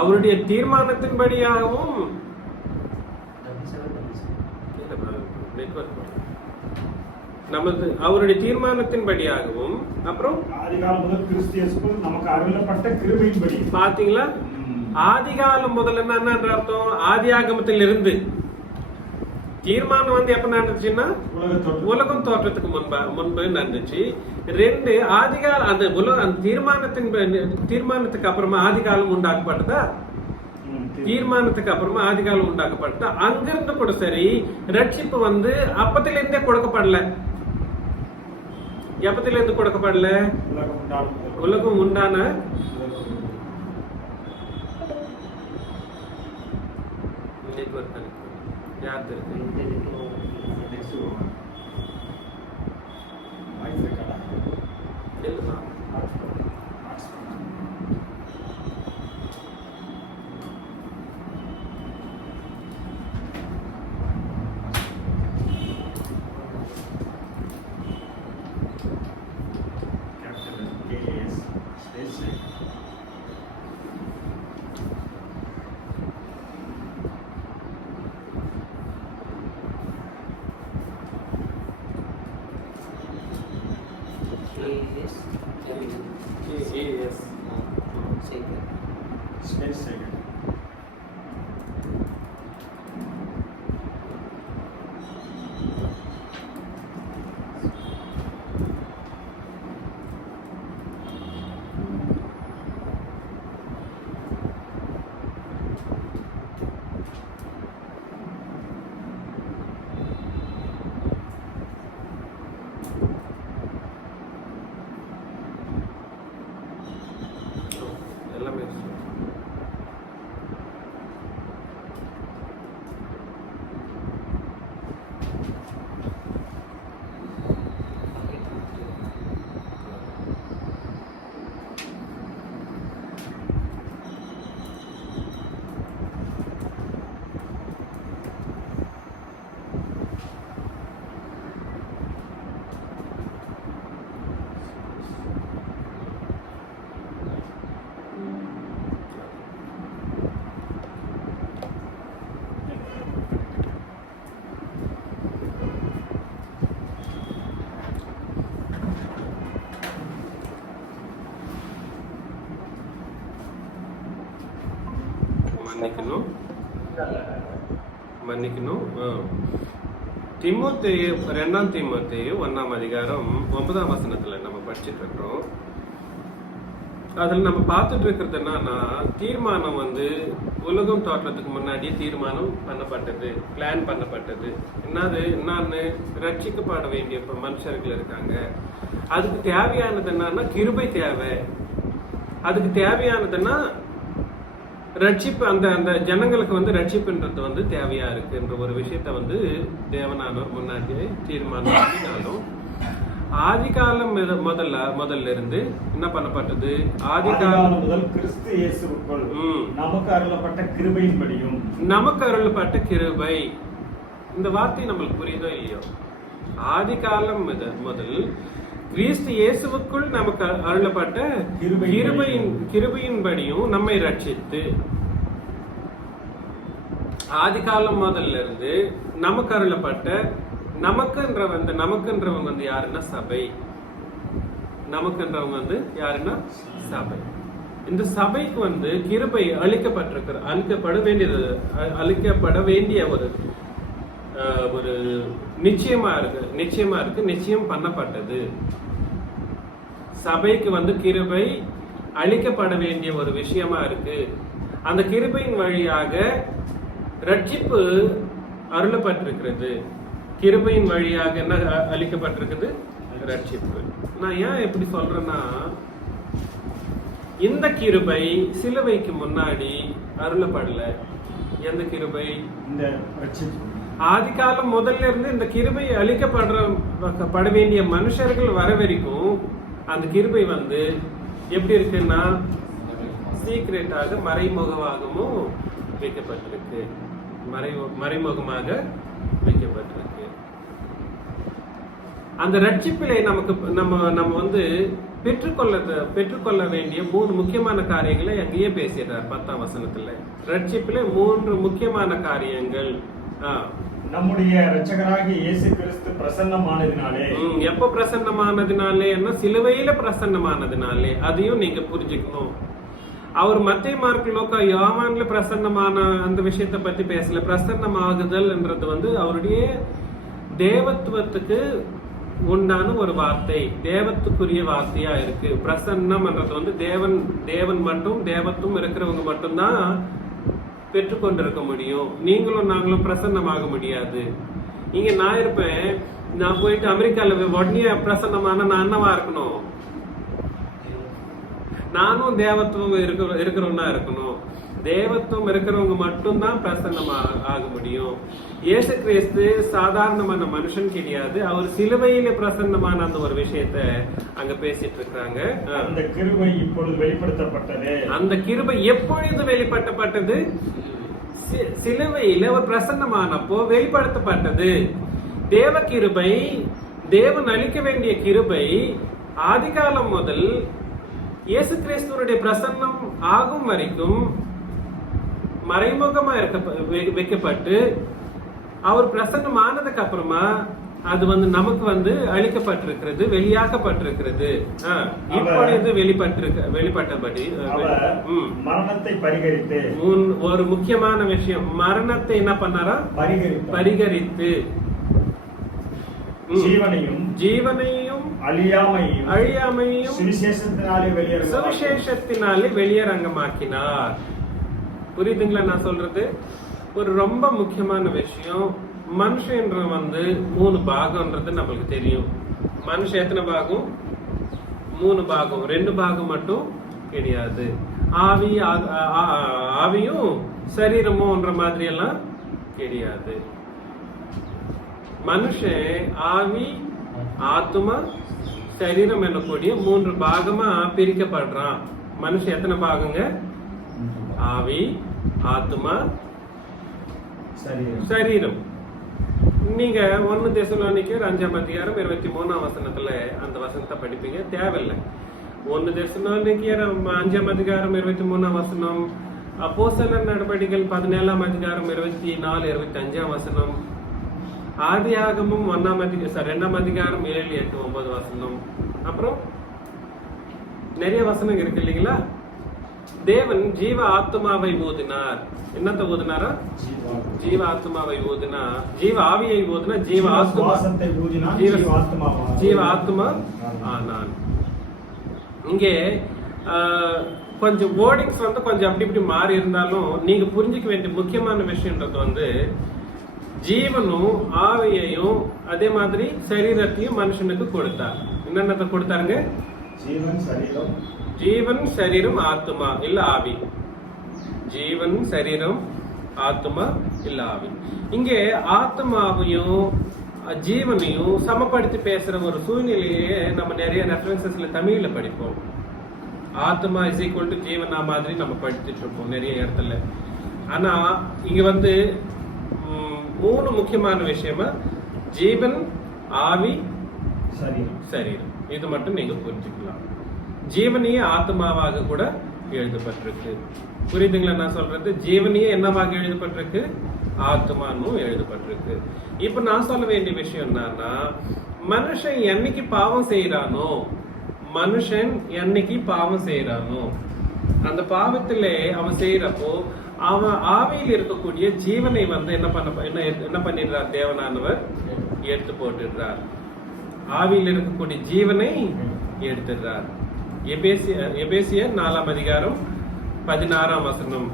அவருடைய தீர்மானத்தின்படியாகவும் அவருடைய தீர்மானத்தின்படியாகவும் அப்புறம் ஆதிகாலம் முதல் கிறிஸ்து இயேசுக்குள் நமக்கு அருளப்பட்ட கிருபையின்படி. பாத்தீங்களா, ஆதிகாலம் முதல்ல என்னன்ற அர்த்தம், ஆதியாகமத்தில் இருந்து. தீர்மானம் வந்து எப்ப நடந்துச்சுன்னா உலகம் தோற்றத்துக்கு முன்பு நடந்துச்சு. 2 ஆதிகால அந்த தீர்மானத்துக்கு அப்புறமா ஆதிகாலம் உண்டாக்கப்பட்டதா, தீர்மானத்துக்கு அப்புறமா ஆதிகாலம் உண்டாக்கப்பட்டதா. அங்கிருந்து கூட சரி, ரட்சிப்பு வந்து அப்பத்திலிருந்தே கொடுக்கப்படல. எப்பத்திலிருந்து கொடுக்கப்படல, உலகம் உண்டான யார் எல்லாமே மன்னிக்கணும். தீமோத்தேயு 2 தீமோத்தேயு 1 அதிகாரம் 9 வசனத்துல நம்ம படிச்சுட்டு இருக்கிறோம். அதுல நம்ம பார்த்துட்டு இருக்கிறது என்னன்னா, தீர்மானம் வந்து உலகம் தோற்றத்துக்கு முன்னாடி தீர்மானம் பண்ணப்பட்டது, பிளான் பண்ணப்பட்டது. என்னன்னு ரட்சிக்கப்பட வேண்டிய மனுஷர்கள் இருக்காங்க. அதுக்கு தேவையானது என்னன்னா கிருபை தேவை. அதுக்கு தேவையானதுன்னா ரட்சிப்பு, அந்த ஜனங்களுக்கு வந்து ரட்சிப்புன்றது வந்து தேவையா இருக்குன்ற ஒரு விஷயத்த வந்து தேவனானவர் முன்னாடியே தீர்மானம் பண்ணினாலும், ஆதிகாலம் முதல்ல இருந்து என்ன பண்ணப்பட்டது, ஆதிகாலம் முதல் கிறிஸ்து இயேசுவுக்குள் நமக்கு அருளப்பட்ட கிருபையின்படியும். நமக்கு அருளப்பட்ட கிருபை, இந்த வார்த்தை நம்மளுக்கு புரியுதோ இல்லையோ, ஆதிகாலம் முதல் கிறிஸ்து இயேசுவுக்குள் நமக்கு அருளப்பட்ட கிருபையின்படியும் நம்மை ரட்சித்து. ஆதிகாலம் முதல்ல இருந்து நமக்கு அருளப்பட்ட, நமக்குன்றவங்க வந்து யாருன்னா சபை. நமக்குன்றவங்க வந்து யாருன்னா சபை. இந்த சபைக்கு வந்து கிருபை அளிக்கப்பட வேண்டிய ஒரு நிச்சயமா இருக்கு, நிச்சயம் பண்ணப்பட்டது. சபைக்கு வந்து கிருபை அளிக்கப்பட வேண்டிய ஒரு விஷயமா இருக்கு. அந்த கிருபையின் வழியாக ரட்சிப்பு அருளப்பட்டிருக்கிறது. கிருபையின் வழியாக என்ன அளிக்கப்பட்டிருக்குது, ரட்சிப்பு. நான் ஏன் எப்படி சொல்றேன்னா, இந்த கிருபை சிலுவைக்கு முன்னாடி அருளப்படல. எந்த கிருபை? இந்த ரட்சிப்பு. ஆதிகாலம் முதல்ல இருந்து இந்த கிருபை அளிக்கப்பட வேண்டிய மனுஷர்கள் வர வரைக்கும் அந்த கிருபை வந்து எப்படி இருக்குன்னா சீக்ரெட்டாக மறைமுகமாகவும் வைக்கப்பட்டிருக்கு. மறைமுகமாக வைக்கப்பட்டிருக்கு. அந்த ரட்சிப்பிலே நம்ம வந்து பெற்றுக்கொள்ள வேண்டிய 3 முக்கியமான காரியங்களை அங்கேயே பேசிடுறார் 10ஆம் வசனத்துல. ரட்சிப்பிலே 3 முக்கியமான காரியங்கள். நம்முடைய இரட்சகராகிய இயேசு கிறிஸ்து பிரசன்னமானதினாலே. எப்ப பிரசன்னமானதினாலே? என்ன? சிலுவையில பிரசன்னமானதினாலே. அதையும் நீங்க புரிஞ்சுக்கணும். அவர் மத்தேயு, மார்க்கு, லூக்கா, யோவான்ல பிரசன்னமான அந்த விஷயத்தை பத்தி பேசல. பிரசன்னமாகுதல் என்றது வந்து அவருடைய தேவத்துவத்துக்கு உண்டான ஒரு வார்த்தை, தேவத்துக்குரிய வார்த்தையா இருக்கு. பிரசன்னம் என்றது வந்து தேவன் மட்டும் தேவத்துவம் இருக்கிறவங்க மட்டும்தான் பெற்றுக்கொண்டிருக்க முடியும். நீங்களும் நாங்களும் பிரசன்னமாக முடியாது. இங்க நான் இருப்பேன், நான் போயிட்டு அமெரிக்கால உடனே பிரசன்னமான நான் என்னவா இருக்கணும்? நானும் தேவத்துவம் இருக்கிறவனா இருக்கணும். தேவத்துவம் இருக்கிறவங்க மட்டும்தான் பிரசன்னமாக ஆக முடியும். இயேசு கிறிஸ்து சாதாரணமான மனுஷன் கிடையாது. அவர் சிலுவையில பிரசன்னமான அந்த ஒரு விஷயத்த அங்க பேசிட்டு இருக்காங்க. அந்த கிருபை இப்பொழுது வெளிப்படுத்தப்பட்டது. அந்த கிருபை எப்பொழுது வெளிப்படுத்தப்பட்டது? சிலுவையில ஒரு பிரசன்னமானப்போ வெளிப்படுத்தப்பட்டது. தேவ கிருபை, தேவன் அளிக்க வேண்டிய கிருபை ஆதிகாலம் முதல் இயேசு கிறிஸ்துவனுடைய பிரசன்னம் ஆகும் வரைக்கும் மறைமுகமா வைக்கப்பட்டு அவர் பிரசன்னம் ஆனதுக்கு அப்புறமா அது வந்து நமக்கு வந்து அளிக்கப்பட்டிருக்கிறது, வெளியாக்கப்பட்டிருக்கிறது. இப்பொழுது வெளிப்பட்டபடி மரணத்தை பரிகரித்து ஒரு முக்கியமான விஷயம், மரணத்தை என்ன பண்ணாரா? பரிகரித்து ஜீவனையும் அழியாமையும் சுவிசேஷத்தினாலே வெளியரங்கமாக்கினார். புரியுதுங்களா நான் சொல்றது? ஒரு ரொம்ப முக்கியமான விஷயம். மனுஷன்ற வந்து 3 பாகம்ன்றது நம்மளுக்கு தெரியும். மனுஷன் எத்தனை பாகம்? 3 பாகம். 2 பாகம் மட்டும் கிடையாது. ஆவியும் சரீரமும்ன்ற மாதிரி எல்லாம் கிடையாது. மனுஷன் ஆவி, ஆத்மா, சரீரம் எனக்கூடிய 3 பாகமா பிரிக்கப்படுறான். மனுஷன் எத்தனை பாகங்க? ஆவி, ஆத்மா, சரீரம். நீங்க 1 தெசலோனிக்கேயர் 5ஆம் அதிகாரம் 23ஆம் வசனத்துல அந்த வசனத்தை படிப்பீங்க, தேவையில்லை. 1 தெசலோனிக்கேயர் 5ஆம் அதிகாரம் 23ஆம் வசனம், அப்போஸ்தலர் நடபடிகள் 17ஆம் அதிகாரம் 24, 25ஆம் வசனம், ஆதியாகமம் 2ஆம் அதிகாரம் 7, 8, 9 வசனம். அப்புறம் நிறைய வசனம் இருக்கு இல்லைங்களா? தேவன் ஜீவ ஆத்மாவை ஊதினார். என்னத்த ஊதினாரா? ஜீவ ஆத்மாவை ஊதினா, ஜீவ ஆவியை ஊதினா, ஜீவ ஆத்மா ஆனான். இங்கே கொஞ்சம் வேர்டிங்ஸ் வந்து கொஞ்சம் அப்படி இப்படி மாறி இருந்தாலும் நீங்க புரிஞ்சுக்க வேண்டிய முக்கியமான விஷயம்ன்றது வந்து ஜீவனும் ஆவியையும் அதே மாதிரி சரீரத்தையும் மனுஷனுக்கு கொடுத்தார். என்னென்ன கொடுத்தாருங்க? ஜீவன், சரீரம், ஆத்மா இல்ல ஆவி. ஜீவன், சரீரம், ஆத்மா இல்ல ஆவி. இங்கே ஆத்மாவையும் ஜீவனையும் சமப்படுத்தி பேசுற ஒரு சூழ்நிலையே நம்ம நிறைய ரெஃபரன்சஸ்ல தமிழ்ல படிப்போம். ஆத்மா இஸ் ஈக்குவல் டு ஜீவனா மாதிரி நம்ம படிச்சுட்டு இருப்போம் நிறைய இடத்துல. ஆனா இங்க வந்து 3 முக்கியமான விஷயமா ஜீவன், ஆவி, சரீரம். இது மட்டும் நீங்க புரிஞ்சுக்கலாம். ஜீவனையே ஆத்மாவாக கூட எழுதப்பட்டிருக்கு. புரியுதுங்களா நான் சொல்றது? ஜீவனையே என்னவாக எழுதப்பட்டிருக்கு? ஆத்மானும் எழுதப்பட்டிருக்கு. இப்ப நான் சொல்ல வேண்டிய விஷயம் என்னன்னா, மனுஷன் என்னைக்கு பாவம் செய்யறானோ அந்த பாவத்திலே அவன் செய்யறப்போ அவன் ஆவியில் இருக்கக்கூடிய ஜீவனை வந்து என்ன பண்ணிடுறார்? தேவனானவர் எடுத்து போட்டுடுறார். ஆவியில் இருக்கக்கூடிய ஜீவனை எடுத்துடுறார். எபேசியர் 4ஆம் அதிகாரம் 16ஆம் வசனம்.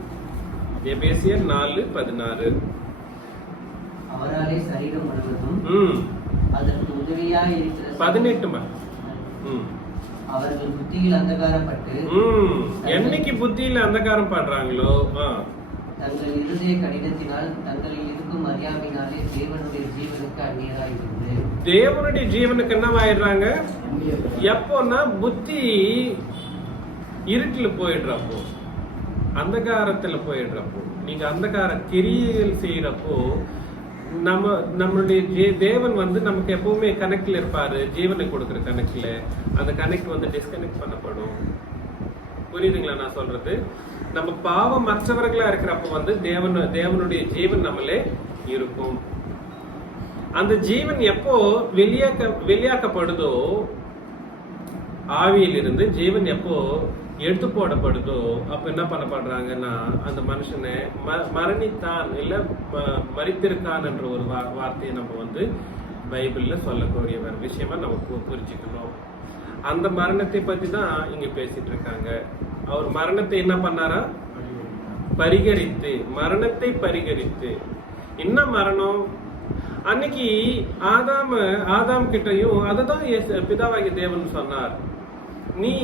எபேசியர் 4:16. அவராலே சரீரம் முழுவதும் அதற்கு உதவியாய் இருக்கிற 18 அவர்கள் புத்தியில் அந்தகாரப்பட்டு என்னைக்கு புத்தியில அந்தகாரம் படுறாங்களோ தங்கள் இருதய கடினத்தினால் தங்களில் இருக்கும் அறியாமையினாலே தேவனுடைய ஜீவனுக்கு அந்நியராய் இருந்து தேவனுடைய ஜீவனுக்கு என்னவாயிடுறாங்க? எப்போன்னா புத்தி இருட்டுல போயிடுறப்போ, அந்தகாரத்துல போயிடுறப்போ, நீங்க அந்தகார கிரியைகள் செய்யறப்போ நம்மளுடைய தேவன் வந்து நமக்கு எப்பவுமே கனெக்ட்ல இருப்பாரு. ஜீவனை கொடுக்குற கனெக்ட்ல அந்த கனெக்ட் வந்து டிஸ்கனெக்ட் பண்ணப்படும். புரியுதுங்களா நான் சொல்றது? நம்ம பாவம் மற்றவர்களா இருக்கிறப்ப வந்து தேவனுடைய ஜீவன் நம்மளே இருக்கும். அந்த ஜீவன் எப்போ வெளியாக்கப்படுதோ, ஆவியிலிருந்து ஜீவன் எப்போ எடுத்து போடப்படுதோ, அப்ப என்ன பண்ணப்படுறாங்கன்னா அந்த மனுஷனை மரணித்தான் இல்ல மரித்திருக்கான் என்ற ஒரு வார்த்தையை நம்ம வந்து பைபிள்ல சொல்லக்கூடிய ஒரு விஷயமா நம்ம புரிஞ்சுக்கணும். அந்த மரணத்தை பத்தி தான் இங்க பேசிட்டு இருக்காங்க. அவர் மரணத்தை என்ன பண்ணாரா? பரிகரித்து, மரணத்தை பரிகரித்து. என்ன மரணம்? அன்னைக்கு ஆதாம் கிட்டையும் அததான் பிதாவாகிய தேவன் சொன்னார். நீ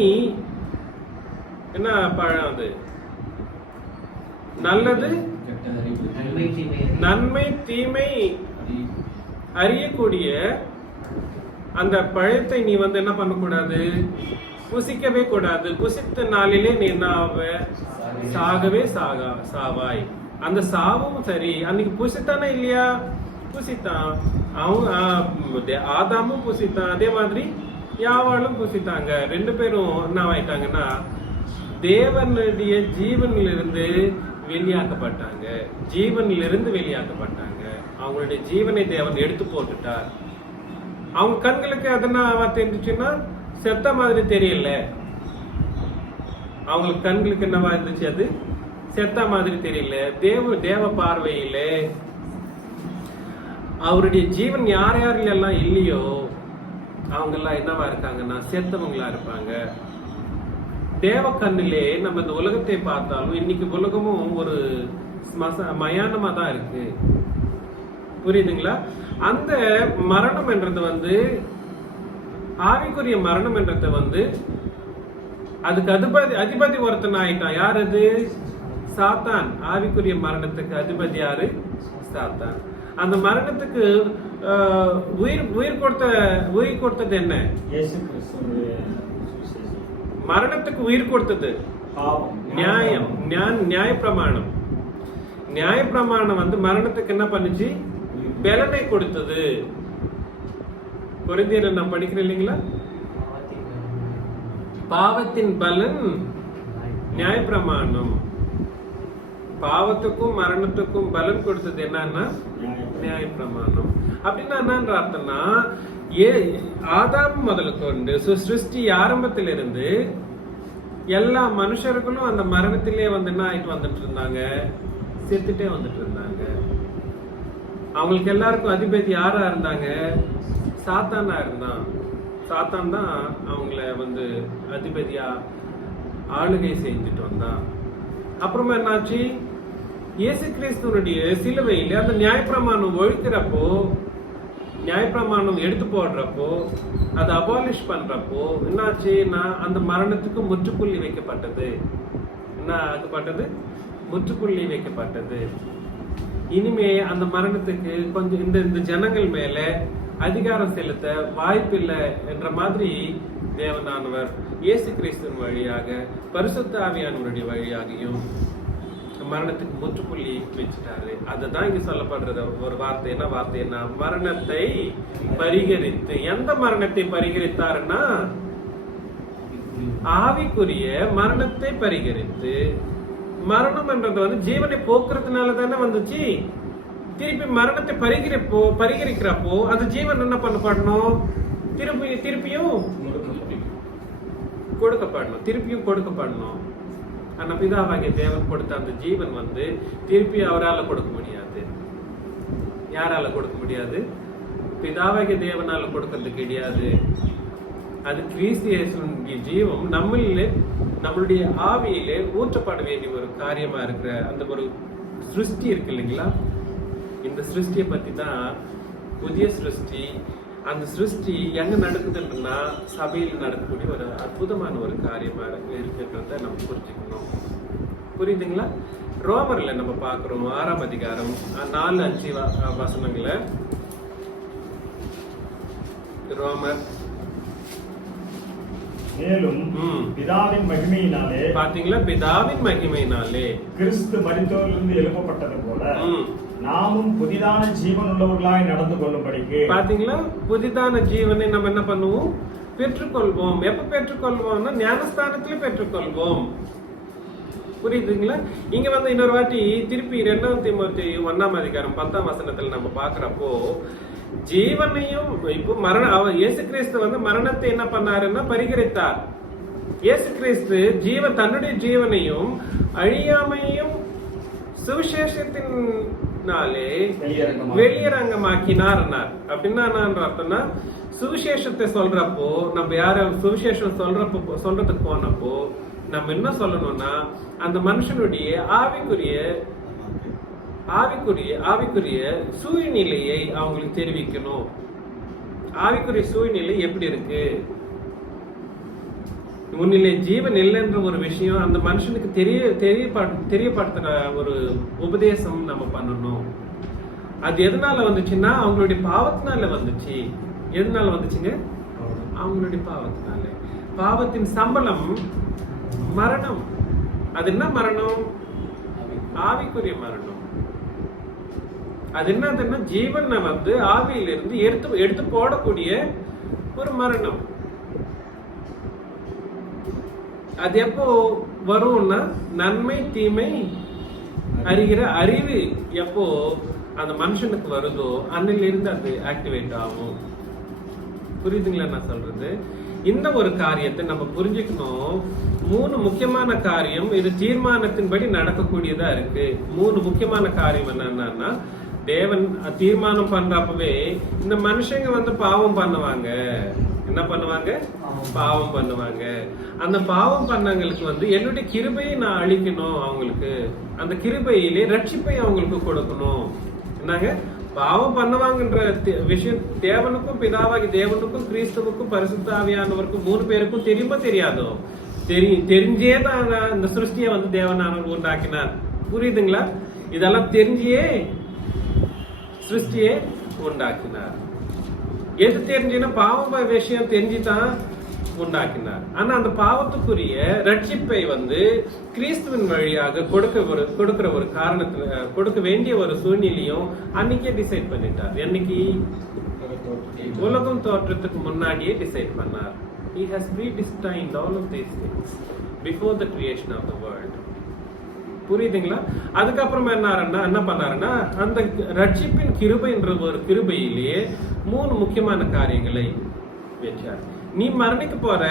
என்ன பழம் அது? நல்லது நன்மை தீமை அறியக்கூடிய அந்த பழத்தை நீ வந்து என்ன பண்ணக்கூடாது? புசிக்கவே கூடாது. புசித்த நாளிலே நீ என்ன ஆவ? சாகவே சாவாய். அந்த சாவும் சரி, அன்னைக்கு புசித்தானே இல்லையா? புசித்தான். ஆதாமும் புசித்தான், அதே மாதிரி யாவாலும் புசித்தாங்க. ரெண்டு பேரும் என்ன ஆயிட்டாங்கன்னா தேவனுடைய ஜீவனிலிருந்து வெளியாக்கப்பட்டாங்க. ஜீவனிலிருந்து வெளியாக்கப்பட்டாங்க. அவங்களுடைய ஜீவனை தேவன் எடுத்து போட்டுட்டார். அவங்க கண்களுக்கு அதெல்லாம் தெரிஞ்சுச்சுன்னா செத்த மாதிரி தெரியல. அவங்களுக்கு கண்களுக்கு என்னவா இருந்துச்சு? அது செத்த மாதிரி தெரியல. தேவ பார்வையில அவருடைய ஜீவன் யார் எல்லாம் இல்லையோ அவங்க எல்லாம் என்னவா இருக்காங்கன்னா செத்தவங்களா இருப்பாங்க. தேவ கண்ணிலே நம்ம இந்த உலகத்தை பார்த்தாலும் இன்னைக்கு உலகமும் ஒரு மயானமா தான் இருக்கு. புரியுதுங்களா? அந்த மரணம் என்றது வந்து ஆவிக்குரிய மரணம் என்றது வந்து அதுக்கு அதிபதி ஒருத்தன் ஆயிட்டான். யார் அது? சாத்தான். ஆவிக்குரிய மரணத்துக்கு அதிபதி யாரு? சாத்தான். அந்த மரணத்துக்கு உயிர் கொடுத்தது என்ன? மரணத்துக்கு உயிர் கொடுத்தது நியாயம், நியாயப்பிரமாணம். நியாயப்பிரமாணம் வந்து மரணத்துக்கு என்ன பண்ணுச்சு? பலனை கொடுத்தது. கொரிந்தியர் நான் படிக்கிறேன் இல்லைங்களா? பாவத்தின் பலன் நியாயப்பிரமாணம். பாவத்துக்கும் மரணத்துக்கும் பலன் கொடுத்தது என்னன்னா நியாயப்பிரமாணம். அப்படின்னா என்னன்ற அர்த்தம்னா ஆதாம் முதல்ல கொண்டு சிருஷ்டி ஆரம்பத்திலிருந்து எல்லா மனுஷர்களும் அந்த மரணத்திலே வந்து என்ன ஆயிட்டு வந்துட்டு இருந்தாங்க? செத்துட்டே வந்துட்டு இருந்தாங்க. அவங்களுக்கு எல்லாருக்கும் அதிபதி யாரா இருந்தாங்க? சாத்தானா இருந்தான். சாத்தான் தான் அவங்கள வந்து அதிபதியா ஆளுகை செஞ்சுட்டு வந்தான். அப்புறமா என்னாச்சு? இயேசு கிறிஸ்துவனுடைய சிலுவையில் அந்த நியாயப்பிரமாணம் ஒழிக்கிறப்போ, நியாயப்பிரமாணம் எடுத்து போடுறப்போ, அதை அபாலிஷ் பண்றப்போ என்னாச்சுன்னா அந்த மரணத்துக்கு முற்றுப்புள்ளி வைக்கப்பட்டது. என்ன ஆக்கப்பட்டது? முற்றுப்புள்ளி வைக்கப்பட்டது. இனிமே அந்த மரணத்துக்கு கொஞ்சம் இந்த ஜனங்கள் மேல அதிகாரம் செலுத்த வாய்ப்பில்லை என்ற மாதிரி தேவனானவர் இயேசு கிறிஸ்துவின் வழியாக பரிசுத்த ஆவியானவருடைய வழியாகவும் மரணத்துக்கு முற்றுப்புள்ளி வச்சுட்டாரு. அதுதான் இங்க சொல்லப்படுறது ஒரு வார்த்தை. என்ன வார்த்தைன்னா மரணத்தை பரிகரித்து. எந்த மரணத்தை பரிகரித்தாருன்னா ஆவிக்குரிய மரணத்தை பரிகரித்து. மரணம் என்றது வந்து ஜீவனை போக்குறதுனால தானே வந்துச்சு. திருப்பி மரணத்தை பரிகரிக்கிறப்போ அந்த ஜீவன் என்ன பண்ணப்படணும்? திருப்பியும் கொடுக்கப்படணும். ஆனா பிதாவாகிய தேவன் கொடுத்த அந்த ஜீவன் வந்து திருப்பி அவரால் கொடுக்க முடியாது. யாரால கொடுக்க முடியாது? பிதாவாகிய தேவனால கொடுக்கறது கிடையாது. அது கிறிஸ்து இயேசுவின் ஜீவம் நம்மளுடைய ஆவியிலே ஊற்றப்பட வேண்டிய ஒரு காரியமா இருக்கிற அந்த ஒரு சிருஷ்டி இருக்கு இல்லைங்களா? இந்த சிருஷ்டியை பத்தி தான் புதிய சிருஷ்டி. அந்த சிருஷ்டி எங்க நடக்குதுன்னா சபையில் நடக்கக்கூடிய ஒரு அற்புதமான ஒரு காரியமா இருக்குன்றத நம்ம புரிஞ்சுக்கணும். புரியுதுங்களா? ரோமர்ல நம்ம பார்க்கிறோம் 6ஆம் அதிகாரம் 4-5 வசனங்கள. ரோமர். மேலும் பிதாவின் மகிமையினாலே, பாத்தீங்களா, பிதாவின் மகிமையினாலே கிறிஸ்து மரித்தோரிலிருந்து எழுப்பப்பட்டது போல நாமும் புதிதான ஜீவன் உள்ளவர்களாய் நடந்து கொள்ளும்படிக்கு. பாத்தீங்களா, புதிதான ஜீவனை நம்ம என்ன பண்ணுவோம்? பெற்றுக்கொள்வோம். எப்ப பெற்றுக்கொள்வோம்னா ஞானஸ்தானத்துல பெற்றுக்கொள்வோம். புரியுதுங்களா? இங்க வந்து இன்னொரு வாட்டி திருப்பி 2 தீமோத்தேயு 1ஆம் அதிகாரம் 10ஆம் வசனத்துல நம்ம பாக்குறப்போ ஜீவனையும் இப்போ இயேசு கிறிஸ்து வந்து மரணத்தை என்ன பண்ணாருன்னா பரிகரித்தார். இயேசு கிறிஸ்து தன்னுடைய ஜீவனையும் அழியாமையும் சுவிசேஷத்தினாலே வெளியரங்கமாக்கினார். அப்படின்னா அர்த்தம்னா சுவிசேஷத்தை சொல்றப்போ நம்ம யார சுவிசேஷம் சொல்றதுக்கு போனப்போ நம்ம என்ன சொல்லணும்னா அந்த மனுஷனுடைய ஆவிக்குரிய சூழ்நிலையை அவங்களுக்கு தெரிவிக்கணும். ஆவிக்குரிய சூழ்நிலை எப்படி இருக்கு, முன்னிலை ஜீவன் இல்லைன்ற ஒரு விஷயம் அந்த மனுஷனுக்கு தெரியப்படுத்துற ஒரு உபதேசம் நம்ம பண்ணணும். அது எதனால வந்துச்சுன்னா அவங்களுடைய பாவத்தினால வந்துச்சு. எதனால வந்துச்சுங்க? அவங்களுடைய பாவத்தினால. பாவத்தின் சம்பளம் மரணம். அது என்ன மரணம்? ஆவிக்குரிய மரணம். அது என்னதுன்னா ஜீவனை வந்து ஆவியிலிருந்து எடுத்து போடக்கூடிய ஒரு மரணம். அது எப்போ வரும்னா நன்மை தீமை அறிகிற அறிவு எப்போ அந்த மனுஷனுக்கு வருதோ அன்னிலிருந்து அது ஆக்டிவேட் ஆகும். புரியுதுங்களா நான் சொல்றது? இந்த ஒரு காரியத்தை நம்ம புரிஞ்சுக்கணும். 3 முக்கியமான காரியம் இது தீர்மானத்தின்படி நடக்கக்கூடியதா இருக்கு. 3 முக்கியமான காரியம் என்னன்னா தேவன் தீர்மானம் பண்றப்பவே இந்த மனுஷங்க வந்து பாவம் பண்ணுவாங்க. என்ன பண்ணுவாங்க? பாவம் பண்ணுவாங்க. அந்த பாவம் பண்ணவங்களுக்கு வந்து என்னுடைய கிருபையை நான் அளிக்கணும். அவங்களுக்கு அந்த கிருபையிலே ரட்சிப்பை அவங்களுக்கு கொடுக்கணும். என்னங்க? பாவம் பண்ணுவாங்கன்ற விஷயம் தேவனுக்கும் பிதாவாகி தேவனுக்கும் கிறிஸ்துவுக்கும் பரிசுத்த ஆவியானவருக்கும் 3 பேருக்கும் தெரியுமா தெரியாதோ? தெரிஞ்சே தான் இந்த சிருஷ்டியை வந்து தேவனானவர் உண்டாக்கினார். புரியுதுங்களா? இதெல்லாம் தெரிஞ்சே சிருஷ்டியை உண்டாக்கினார். எது தெரிஞ்சுன்னா பாவம் விஷயம் தெரிஞ்சுதான் உண்டாக்கினார். ஆனா அந்த பாவத்துக்குரிய ரட்சிப்பை வந்து கிறிஸ்துவின் வழியாக கொடுக்கிற ஒரு காரணத்துல கொடுக்க வேண்டிய ஒரு சூழ்நிலையும் அன்னைக்கே டிசைட் பண்ணிட்டார். என்னைக்கு? உலகம் தோற்றத்துக்கு முன்னாடியே டிசைட் பண்ணார். He has predestined all of these things before the creation of the world. புரியுதுங்களா? அதுக்கப்புறமா என்ன பண்ணாருன்னா அந்த ரட்சிப்பின் கிருபைன்ற ஒரு கிருபையிலேயே 3 முக்கியமான காரியங்களை வச்சார். நீ மரணிக்க போற,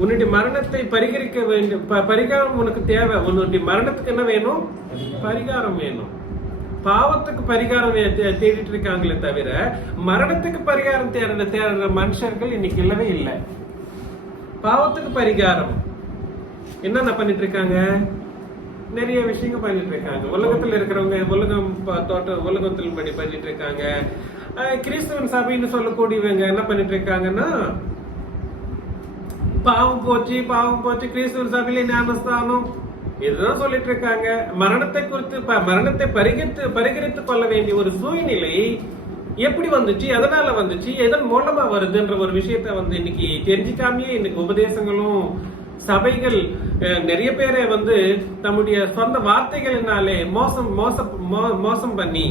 உன்னுடைய மரணத்தை பரிகரிக்க வேண்டும். பரிகாரம் உனக்கு தேவை. உன்னுடைய மரணத்துக்கு என்ன வேணும்? பரிகாரம் வேணும். பாவத்துக்கு பரிகாரம் தேடிட்டு இருக்காங்களே தவிர மரணத்துக்கு பரிகாரம் தேடுற மனுஷர்கள் இன்னைக்கு இல்லவே இல்லை. பாவத்துக்கு பரிகாரம் என்னென்ன பண்ணிட்டு இருக்காங்க? நிறைய விஷயங்கள் பண்ணிட்டு இருக்காங்க. உலகத்துல இருக்கிறவங்க உலகத்தில் படி பண்ணிட்டு இருக்காங்க. கிறிஸ்துவன் சபைன்னு சொல்லக்கூடியவங்க என்ன பண்ணிட்டு இருக்காங்கன்னா பாவம் போச்சு கிறிஸ்துவன் சபையில ஞானஸ்தானம் இதுதான் சொல்லிட்டு இருக்காங்க. மரணத்தை குறித்து மரணத்தை பரிகரித்து கொள்ள வேண்டிய ஒரு சூழ்நிலை எப்படி வந்துச்சு, எதனால வந்துச்சு, எதன் மூலமா வருதுன்ற ஒரு விஷயத்த வந்து இன்னைக்கு தெரிஞ்சுக்காமையே இன்னைக்கு உபதேசங்களும் சபைகள் நிறைய பேரை வந்து தம்முடைய சொந்த வார்த்தைகளினாலே மோசம் பண்ணி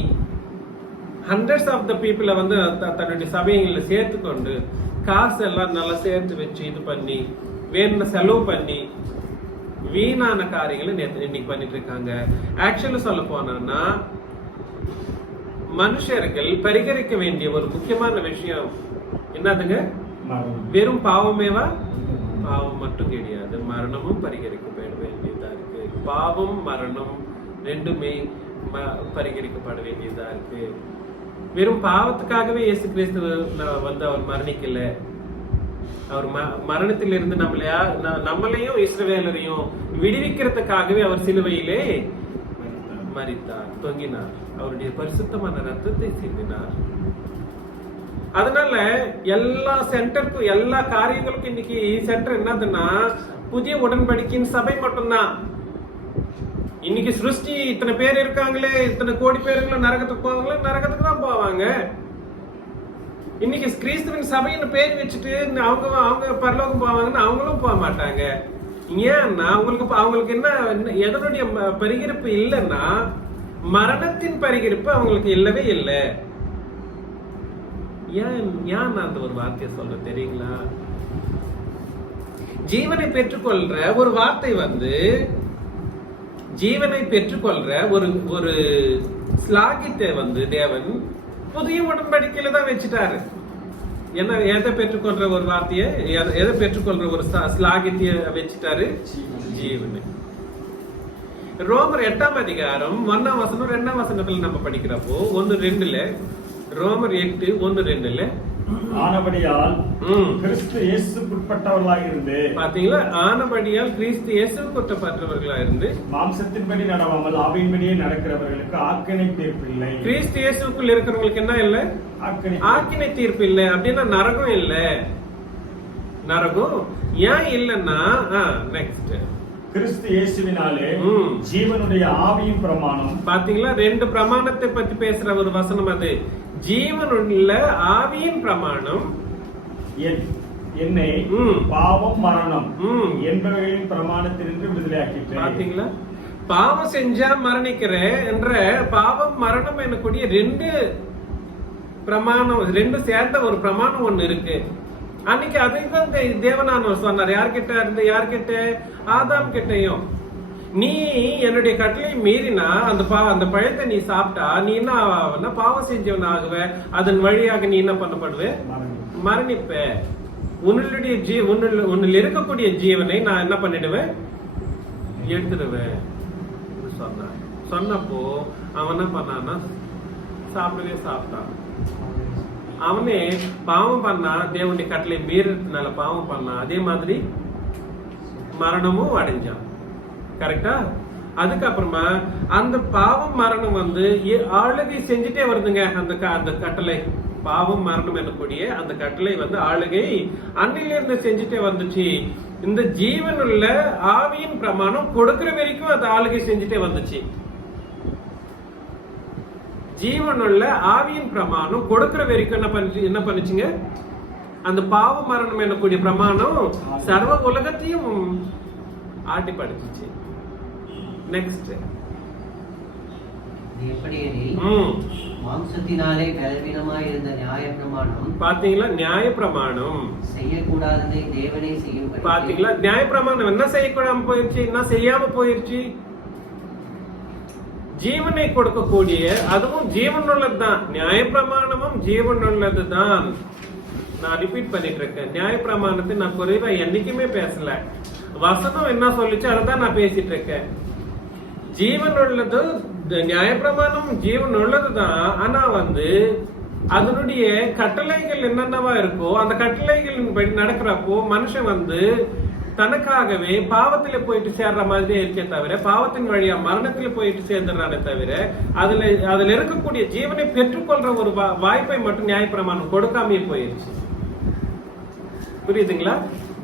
ஹண்ட்ரட்ஸ் ஆஃப் த பீப்புளை வந்து தன்னுடைய சபைகளை சேர்த்து கொண்டு காசு எல்லாம் நல்லா சேர்த்து வச்சு இது பண்ணி வேணும்னு செலவு பண்ணி வீணான காரியங்களை இன்னைக்கு பண்ணிட்டு இருக்காங்க. ஆக்சுவலி சொல்ல போனா மனுஷர்கள் பரிகரிக்க வேண்டிய ஒரு முக்கியமான விஷயம் என்னதுங்க? வெறும் பாவமேவா? பாவம் மட்டும் கிடையாது, மரணமும் பரிகரிக்கப்பட வேண்டியதா இருக்கு. பாவம் மரணம் ரெண்டுமே பரிகரிக்கப்பட வேண்டியதா இருக்கு. வெறும் பாவத்துக்காகவே இயேசு கிறிஸ்து வந்து அவர் மரணிக்கல. அவர் மரணத்திலிருந்து நம்மளையும் இஸ்ரவேலரையும் விடுவிக்கிறதுக்காகவே அவர் சிலுவையிலே மரித்தார், தொங்கினார், அவருடைய பரிசுத்தமான ரத்தத்தை சிந்தினார். அதனால எல்லா சென்டருக்கும் எல்லா காரியங்களுக்கும் இன்னைக்கு சென்டர் என்னதுன்னா புதிய உடன்படிக்கையின் சபை மட்டும்தான். இன்னைக்கு சிருஷ்டி இத்தனை பேர் இருக்காங்களே, இத்தனை கோடி பேருங்களும் நரகத்துக்கு போவாங்களே, நரகத்துக்கு தான் போவாங்க. இன்னைக்கு கிறிஸ்துவின் சபைன்னு பேர் வச்சுட்டு அவங்க பரலோகம் போவாங்கன்னு அவங்களும் போக மாட்டாங்க. ஏன்னா அவங்களுக்கு என்ன எதனுடைய பரிகரிப்பு இல்லைன்னா மரணத்தின் பரிகரிப்பு அவங்களுக்கு இல்லவே இல்லை. ஏன் நான் அந்த ஒரு வார்த்தையை சொல்றேன் தெரியுங்களா? ஜீவனை பெற்றுக்கொள்ற ஒரு வார்த்தை ஜீவனை பெற்றுக்கொள்ற ஒரு ஸ்லாகித்தை தேவன் புதிய உடன்படிக்கையில தான் வச்சுட்டாரு. என்ன எதை பெற்றுக்கொள்ற ஒரு வார்த்தையை, எதை பெற்றுக்கொள்ற ஒரு ஸ்லாகித்திய வச்சுட்டாரு? ஜீவனை. ரோமர் 8ஆம் அதிகாரம் 1ஆம் வசனம் 2ஆம் வசனத்துல நம்ம படிக்கிறப்போ 1:2 ரோமர் 8:1-2 ஆனபடியால் கிறிஸ்து இயேசுக்குட்பட்டவர்களாக இருந்து, பாத்தீங்களா? ஆனபடியால் கிறிஸ்து இயேசுக்குட்பட்டவர்களாக இருந்து மாம்சத்தின்படி நடவாமல் ஆவியின்படியே நடக்கிறவர்களுக்கு ஆக்கினை தீர்ப்பு இல்லை. கிறிஸ்து இயேசுக்குள் இருக்கிறவங்களுக்கு என்ன இல்லை? ஆக்கினை தீர்ப்பு இல்லை. அப்படின்னா நரகம் இல்லை. நரகம் ஏன் இல்லைன்னா நெக்ஸ்ட் கிறிஸ்து இயேசுவினாலே ஜீவனுடைய ஆவியின் பிரமாணம். பாத்தீங்களா? 2 பிரமாணத்தை பத்தி பேசுற ஒரு வசனம் அது. ஜீவனுள்ள ஆவியின் பிரமாணம் என்னை பாவம் மரணம் என்பவைகளின் பிரமாணத்திலிருந்து விடுதலையாக்கிட்டேன். பாத்தீங்களா? பாவம் செஞ்சா மரணிக்கிறேன் என்ற பாவம் மரணம் எனக்கூடிய 2 பிரமாணம், 2 சேர்ந்த ஒரு பிரமாணம் ஒண்ணு இருக்கு. அன்னைக்கு அதுதான் தேவனானவர் சொன்னார். யார்கிட்ட? ஆதாம் கிட்டையும். நீ என்னுடைய கட்டளை மீறினா அந்த பழத்தை நீ சாப்பிட்டா நீ என்ன பாவம் செஞ்சவன் ஆகுவ. அதன் வழியாக நீ என்ன பண்ணப்படுவ? மரணிப்ப. உன்னில் இருக்கக்கூடிய ஜீவனை நான் என்ன பண்ணிடுவேன்? எடுத்துடுவேன் சொன்னப்போ அவன் என்ன பண்ணான்னா சாப்பிட்டான். அவனே பாவம் பண்ணா, தேவனுடைய கட்டளை மீறதுனால பாவம் பண்ணா. அதே மாதிரி மரணமும் அடைஞ்சான். கரெக்டா? அதுக்கப்புறமா அந்த பாவம் மரணம் ஆளுகை செஞ்சுட்டே வருதுங்க. அந்த கட்டளை பாவம் மரணம் எனக்கூடிய அந்த கட்டளை ஆளுகை அன்னிலிருந்து செஞ்சுட்டே வந்துச்சு. இந்த ஜீவனுள்ள ஆவியின் பிரமாணம் கொடுக்கிற வரைக்கும் அது ஆளுகை செஞ்சுட்டே வந்துச்சு. ஜீவனுள்ள ஆவியின் பிரமாணம் கொடுக்கிற வரைக்கும் என்ன பண்ணுச்சுங்க? அந்த பாவ மரணம் எனக்கூடிய பிரமாணம் சர்வ உலகத்தையும் ஆட்டி படிச்சிச்சு. நெக்ஸ்ட் மாம்சத்தினாலே பலவீனமாய் இருந்த நியாயப்பிரமாணம். பாத்தீங்களா? நியாயப்பிரமாணம் செய்யக்கூடாததை தேவனே செய்யும். பாத்தீங்களா? நியாயப்பிரமாணம் என்ன செய்யக்கூடாம போயிருச்சு, என்ன செய்யாம போயிருச்சு? ஜீவனை கொடுக்கக்கூடிய, அதுவும் ஜீவன் உள்ளதுதான். நியாயப்பிரமாணமும் ஜீவன் உள்ளதுதான். நான் ரிப்பீட் பண்ணிட்டு இருக்கேன். நியாயப்பிரமாணத்தை நான் குறைவா என்னைக்குமே பேசல. வசனம் என்ன சொல்லிச்சு அதான் நான் பேசிட்டு இருக்கேன். ஜீவன் உள்ளது, நியாயப்பிரமாணம் ஜீவன் உள்ளதுதான். ஆனா அதனுடைய கட்டளைகள் என்னென்னவா இருக்கோ அந்த கட்டளைகளின் படி நடக்கிறப்போ மனுஷன் தனக்காகவே பாவத்தில போயிட்டு சேர்ற மாதிரியே இருக்கே தவிர, பாவத்தின் வழியா மரணத்தில போயிட்டு சேர்ந்துடுறானே தவிர, அதுல இருக்கக்கூடிய ஜீவனை பெற்றுக்கொள்ற ஒரு வாய்ப்பை மட்டும் நியாயப்பிரமாணம் கொடுக்காமே போயிருச்சு. புரியுதுங்களா?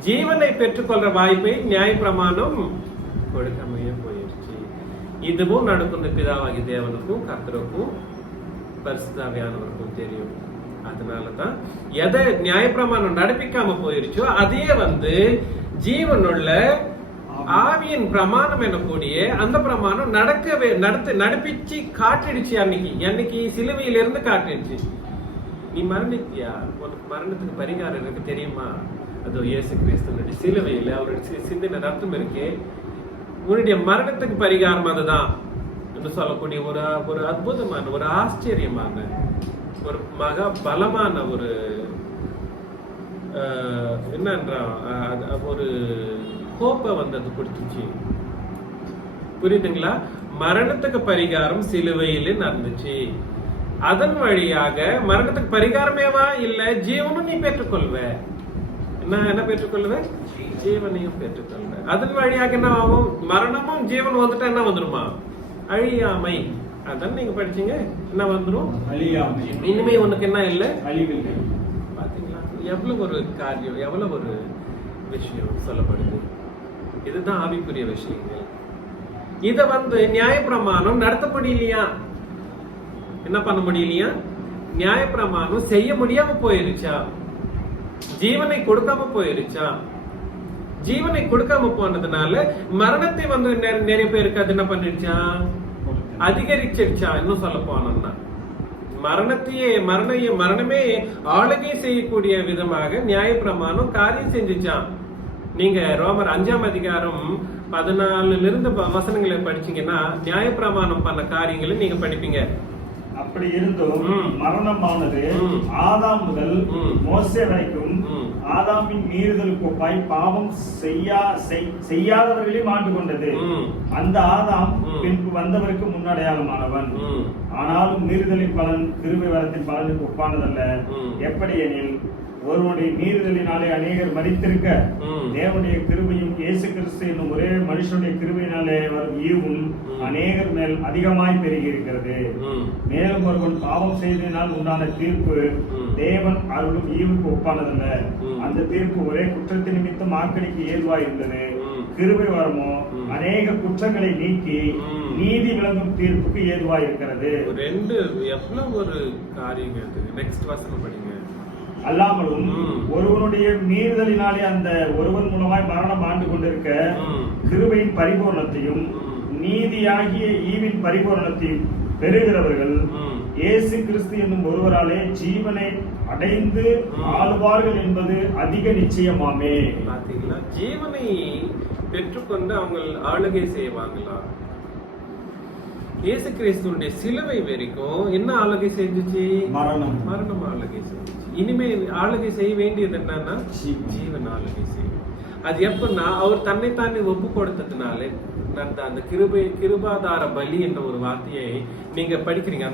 ஜீவனை பெற்றுக்கொள்ற வாய்ப்பை நியாயப்பிரமாணம் கொடுக்காமையே போயிருச்சு. இதுவும் நடக்கும் பிதாவாகி தேவனுக்கும் கர்த்தருக்கும் பரிசுத்தாவியானவருக்கும் தெரியும். அதனாலதான் எதை நியாயப்பிரமாணம் நடப்பிக்காம போயிருச்சோ அதையே ஜீவனுள்ள ஆவியின் பிரமாணம் எனக்கூடிய அந்த பிரமாணம் நடப்பிச்சு காட்டிடுச்சு. அன்னைக்கு சிலுவையிலிருந்து காட்டிடுச்சு. நீ மரணித்தியா? உனக்கு மரணத்துக்கு பரிகாரம் எனக்கு தெரியுமா? அது இயேசு கிறிஸ்துவனுடைய சிலுவையில் அவருடைய சிந்தின ரத்தம் இருக்கு. உன்னுடைய மரணத்துக்கு பரிகாரம் அதுதான் என்று சொல்லக்கூடிய ஒரு அற்புதமான, ஒரு ஆச்சரியமான, ஒரு மகா பலமான ஒரு ஒரு கோப்பை அது கொடுத்துச்சு. புரியுதுங்களா? மரணத்துக்கு பரிகாரம் சிலுவையில நடந்துச்சு. அதன் வழியாக மரணத்துக்கு பரிகாரமேவா இல்ல, ஜீவனும் நீ பெற்றுக்கொள்வ. என்ன பெற்றுக்கொள்வ? ஜீவனையும் பெற்றுக்கொள்வ. அதன் வழியாக என்ன ஆகும்? மரணமும் ஜீவன் வந்துட்டா என்ன வந்துருமா? அழியாமை. அதான் நீங்க படிச்சீங்க. என்ன வந்துடும்? அழியாமை. இனிமே உனக்கு என்ன இல்ல? அழிவில்லை. பாத்தீங்களா? எவ்வளவு ஒரு காரியம், எவ்வளவு ஒரு விஷயம் சொல்லப்படுது. இதுதான் ஆவிக்குரிய விஷயங்கள். இத நியாயப்பிரமாணம் நடத்த முடியலையா? என்ன பண்ண முடியலையா? நியாயப்பிரமாணம் செய்ய முடியாம போயிருச்சா? ஜீவனை கொடுக்காம போயிருச்சா? ஜீவனை கொடுக்காம போனதுனால மரணத்தை நிறைய பேருக்கு அது என்ன பண்ணிடுச்சா? அதிகரிச்சிருச்சா? இன்னும் சொல்ல போனோம்னா மரணமே ஆளுகை செய்யக்கூடிய விதமாக நியாயப்பிரமாணம் காரியம் செஞ்சுச்சான். நீங்க ரோமர் 5ஆம் அதிகாரம் 14 வசனங்களை படிச்சீங்கன்னா நியாயப்பிரமாணம் பண்ண காரியங்களை நீங்க படிப்பீங்க. அப்படி இருந்தும் மரணமானது ஆதாம் முதல் மோசே வரைக்கும் ஆதாமின் மீறுதலுக்கு ஒப்பாய் பாவம் செய்யாதவர்களையும் ஆண்டு கொண்டது. அந்த ஆதாம் பின்பு வந்தவருக்கு முன்னடையாளமானவன். ஆனாலும் மீறுதலின் பலன் கிருபை வரத்தின் பலனுக்கு ஒப்பானதல்ல. எப்படி எனில் ஒருவனுடைய மீறுதலினாலே அநேகர் மரித்திருக்க தேவனுடைய கிருபையும் இயேசு கிறிஸ்து என்னும் ஒரே மனுஷனுடைய கிருபையினாலே வரும் ஈவும் அநேகர் மேல் அதிகமாய் பெருகி இருக்கிறது. மேலும் ஒருவன் பாவம் செய்ததினால் உண்டான தீர்ப்பு தேவன் அருளும் ஈவுக்கு ஒப்பானதல்ல. அந்த தீர்ப்பு ஒரே குற்றத்தின் நிமித்தம் ஆக்கணிக்கு ஏதுவாய் இருந்தது. கிருபை வரமோ அநேக குற்றங்களை நீக்கி நீதி விளங்கும் தீர்ப்புக்கு ஏதுவாய் இருக்கிறது. ஒரு காரியம். நெக்ஸ்ட் வசனம் படிங்க. அல்லாமலும் ஒருவனுடைய மீறுதலினாலே அந்த ஒருவன் மூலமாய் மரணம் ஆண்டு கொண்டிருக்க கிருபையின் பரிபூரணத்தையும் நீதியாகிய ஈவின் பரிபூரணத்தையும் பெறுகிறவர்கள் இயேசு கிறிஸ்து என்னும் ஒருவராலே ஜீவனை அடைந்து ஆளுவார்கள் என்பது அதிக நிச்சயமாமே. பாத்தீங்களா? ஜீவனை பெற்றுக்கொண்டு அவங்க ஆளுகை செய்வாங்களா? இயேசு கிறிஸ்துடைய சிலுவை வரைக்கும் என்ன ஆளுகை செஞ்சுச்சு? மரணம் ஆளுகை செஞ்சுச்சு. இனிமே ஆளுகை செய்ய வேண்டியது என்னன்னா ஜீவன் ஆளுகை செய்யும். அது எப்பன்னா அவர் தன்னைத்தானே ஒப்பு கொடுத்ததுனால அந்த கிருபாதார பலி என்ற ஒரு வார்த்தையை நீங்க படிக்கிறீங்க.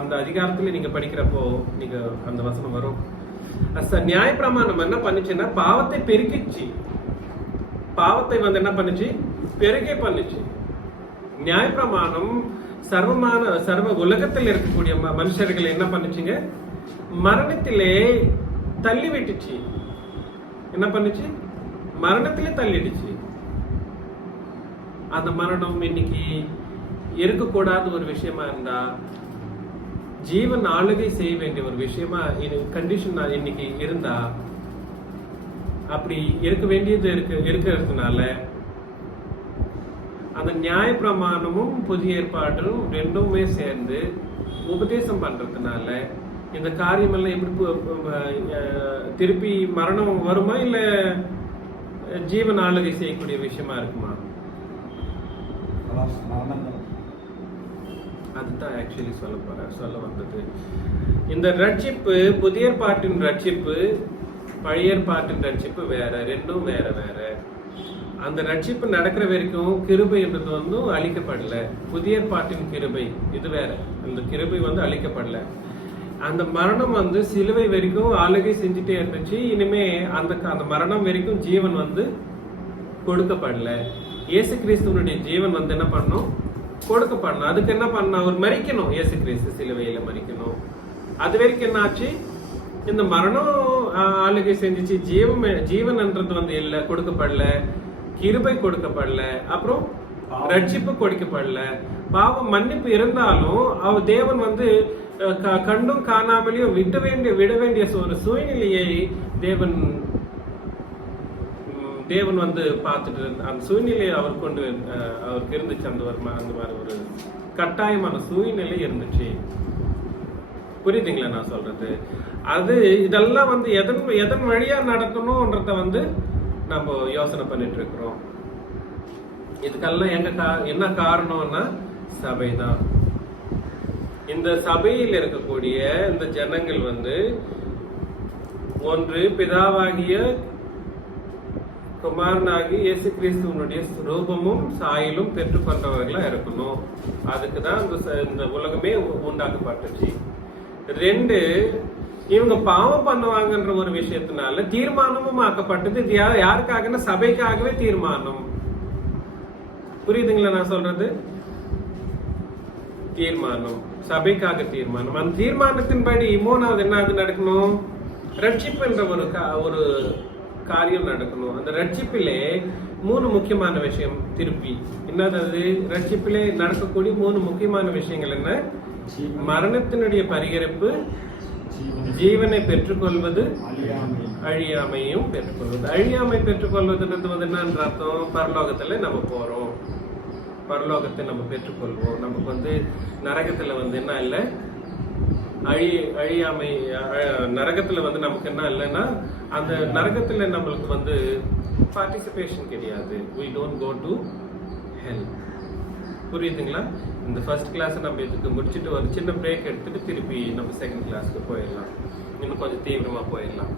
அந்த அதிகாரத்துல நீங்க படிக்கிறப்போ நீங்க அந்த வசனம் வரும். நியாயப்பிரமாணம் என்ன பண்ணுச்சுன்னா பாவத்தை பெருக்கிச்சு. பாவத்தை என்ன பண்ணுச்சு? பெருகே பண்ணுச்சு. நியாயப்பிரமாணம் சர்வ உலகத்தில் இருக்கக்கூடிய மனுஷர்கள் என்ன பண்ணுச்சுங்க? மரணத்திலே தள்ளி விட்டுச்சு. என்ன பண்ணுச்சு? மரணத்திலே தள்ளிடுச்சு. அந்த மரணம் இன்னைக்கு இருக்கக்கூடாத ஒரு விஷயமா இருந்தா ஜீவன் ஆளுகை செய்ய வேண்டிய ஒரு விஷயமா கண்டிஷன் இன்னைக்கு இருந்தா அப்படி இருக்க வேண்டியது இருக்கிறதுனால அந்த நியாய பிரமாணமும் புதிய ஏற்பாடும் ரெண்டுமே சேர்ந்து உபதேசம் பண்றதுனால இந்த காரியம் எல்லாம் எப்படி திருப்பி மரணம் வருமா இல்ல ஜீவன் ஆளுகை செய்யக்கூடிய விஷயமா இருக்குமா? அதுதான் ஆக்சுவலி சொல்ல வந்தது. இந்த ரட்சிப்பு புதிய ஏற்பாட்டின் ரட்சிப்பு பழைய ஏற்பாட்டின் ரட்சிப்பு வேற, ரெண்டும் வேற வேற. அந்த ரட்சிப்பு நடக்கிற வரைக்கும் கிருபை என்றது அழிக்கப்படல. புதிய ஏற்பாட்டின் கிருபை இது வேற. அந்த கிருபை அழிக்கப்படல. அந்த மரணம் சிலுவை வரைக்கும் ஆளுகை செஞ்சுட்டே இருந்துச்சு. இனிமே அந்த மரணம் வரைக்கும் ஜீவன் கொடுக்கப்படல. இயேசு கிறிஸ்துவனுடைய ஜீவன் என்ன பண்ணணும்? கொடுக்கப்படணும். அதுக்கு என்ன பண்ணணும்? அவர் மரிக்கணும். இயேசு கிறிஸ்து சிலுவையில மரிக்கணும். அது வரைக்கும் என்ன ஆச்சு? இந்த மரணம் ஆளுகை செஞ்சிச்சு. ஜீவன் என்றது இல்ல, கொடுக்கப்படல. கிருபை கொடுக்கப்படல. அப்புறம் ரட்சிப்பு கொடுக்கப்படல. பாவம் மன்னிப்பு இருந்தாலும் அவர் தேவன் கண்டும் காணாமலையும் விட வேண்டிய ஒரு சூழ்நிலையை தேவன் பார்த்துட்டு அந்த சூழ்நிலையை அவருக்கு இருந்துச்சு. அந்த மாதிரி ஒரு கட்டாயமான சூழ்நிலை இருந்துச்சு. புரியுதுங்களா நான் சொல்றது? அது இதெல்லாம் எதன் வழியா நடக்கணும்ன்றத நம்ம யோசனை பண்ணிட்டு இருக்கிறோம். இதுக்கெல்லாம் என்ன காரணம்னா சபைதான். இந்த சபையில் இருக்கக்கூடிய இந்த ஜனங்கள் ஒன்று பிதாவாகிய குமாரனாகிய இயேசு கிறிஸ்துவனுடைய ரூபமும் சாயலும் பெற்றுக்கொண்டவர்களா இருக்கணும். அதுக்குதான் இந்த உலகமே உண்டாக்கப்பட்டுச்சு. 2, இவங்க பாவம் பண்ணுவாங்கன்ற ஒரு விஷயத்தினால தீர்மானமும் ஆக்கப்பட்டது. இது யாருக்காகனா சபைக்காகவே தீர்மானம். புரியுதுங்களா நான் சொல்றது? தீர்மானம், சபைக்காக தீர்மானம். அந்த தீர்மானத்தின்படி 3வது என்ன நடக்கணும்? ரட்சிப்பு என்ற ஒரு காரியம் நடக்கணும். அந்த ரட்சிப்பிலே மூணு முக்கியமான விஷயம் திருப்பி என்னது ரட்சிப்பிலே நடக்கக்கூடிய மூணு முக்கியமான விஷயங்கள் என்ன? மரணத்தினுடைய பரிகரிப்பு, ஜீவனை பெற்றுக்கொள்வது, அழியாமையும் பெற்றுக்கொள்வது. அழியாமை பெற்றுக்கொள்வதுன்றது வந்து என்னன்ற அர்த்தம்? பரலோகத்துல நம்ம போறோம், பரலோகத்தை நம்ம பெற்றுக்கொள்வோம். நமக்கு வந்து நரகத்துல வந்து என்ன இல்லை, அழியாமை. நரகத்துல வந்து நமக்கு என்ன இல்லைன்னா, அந்த நரகத்துல நம்மளுக்கு வந்து பார்ட்டிசிபேஷன் கிடையாது. we don't go to hell. புரியுதுங்களா? இந்த ஃபர்ஸ்ட் கிளாஸ் நம்ம இதுக்கு முடிச்சுட்டு ஒரு சின்ன பிரேக் எடுத்துட்டு திருப்பி நம்ம செகண்ட் கிளாஸ்க்கு போயிடலாம், இன்னும் கொஞ்சம் தீவிரமா போயிடலாம்.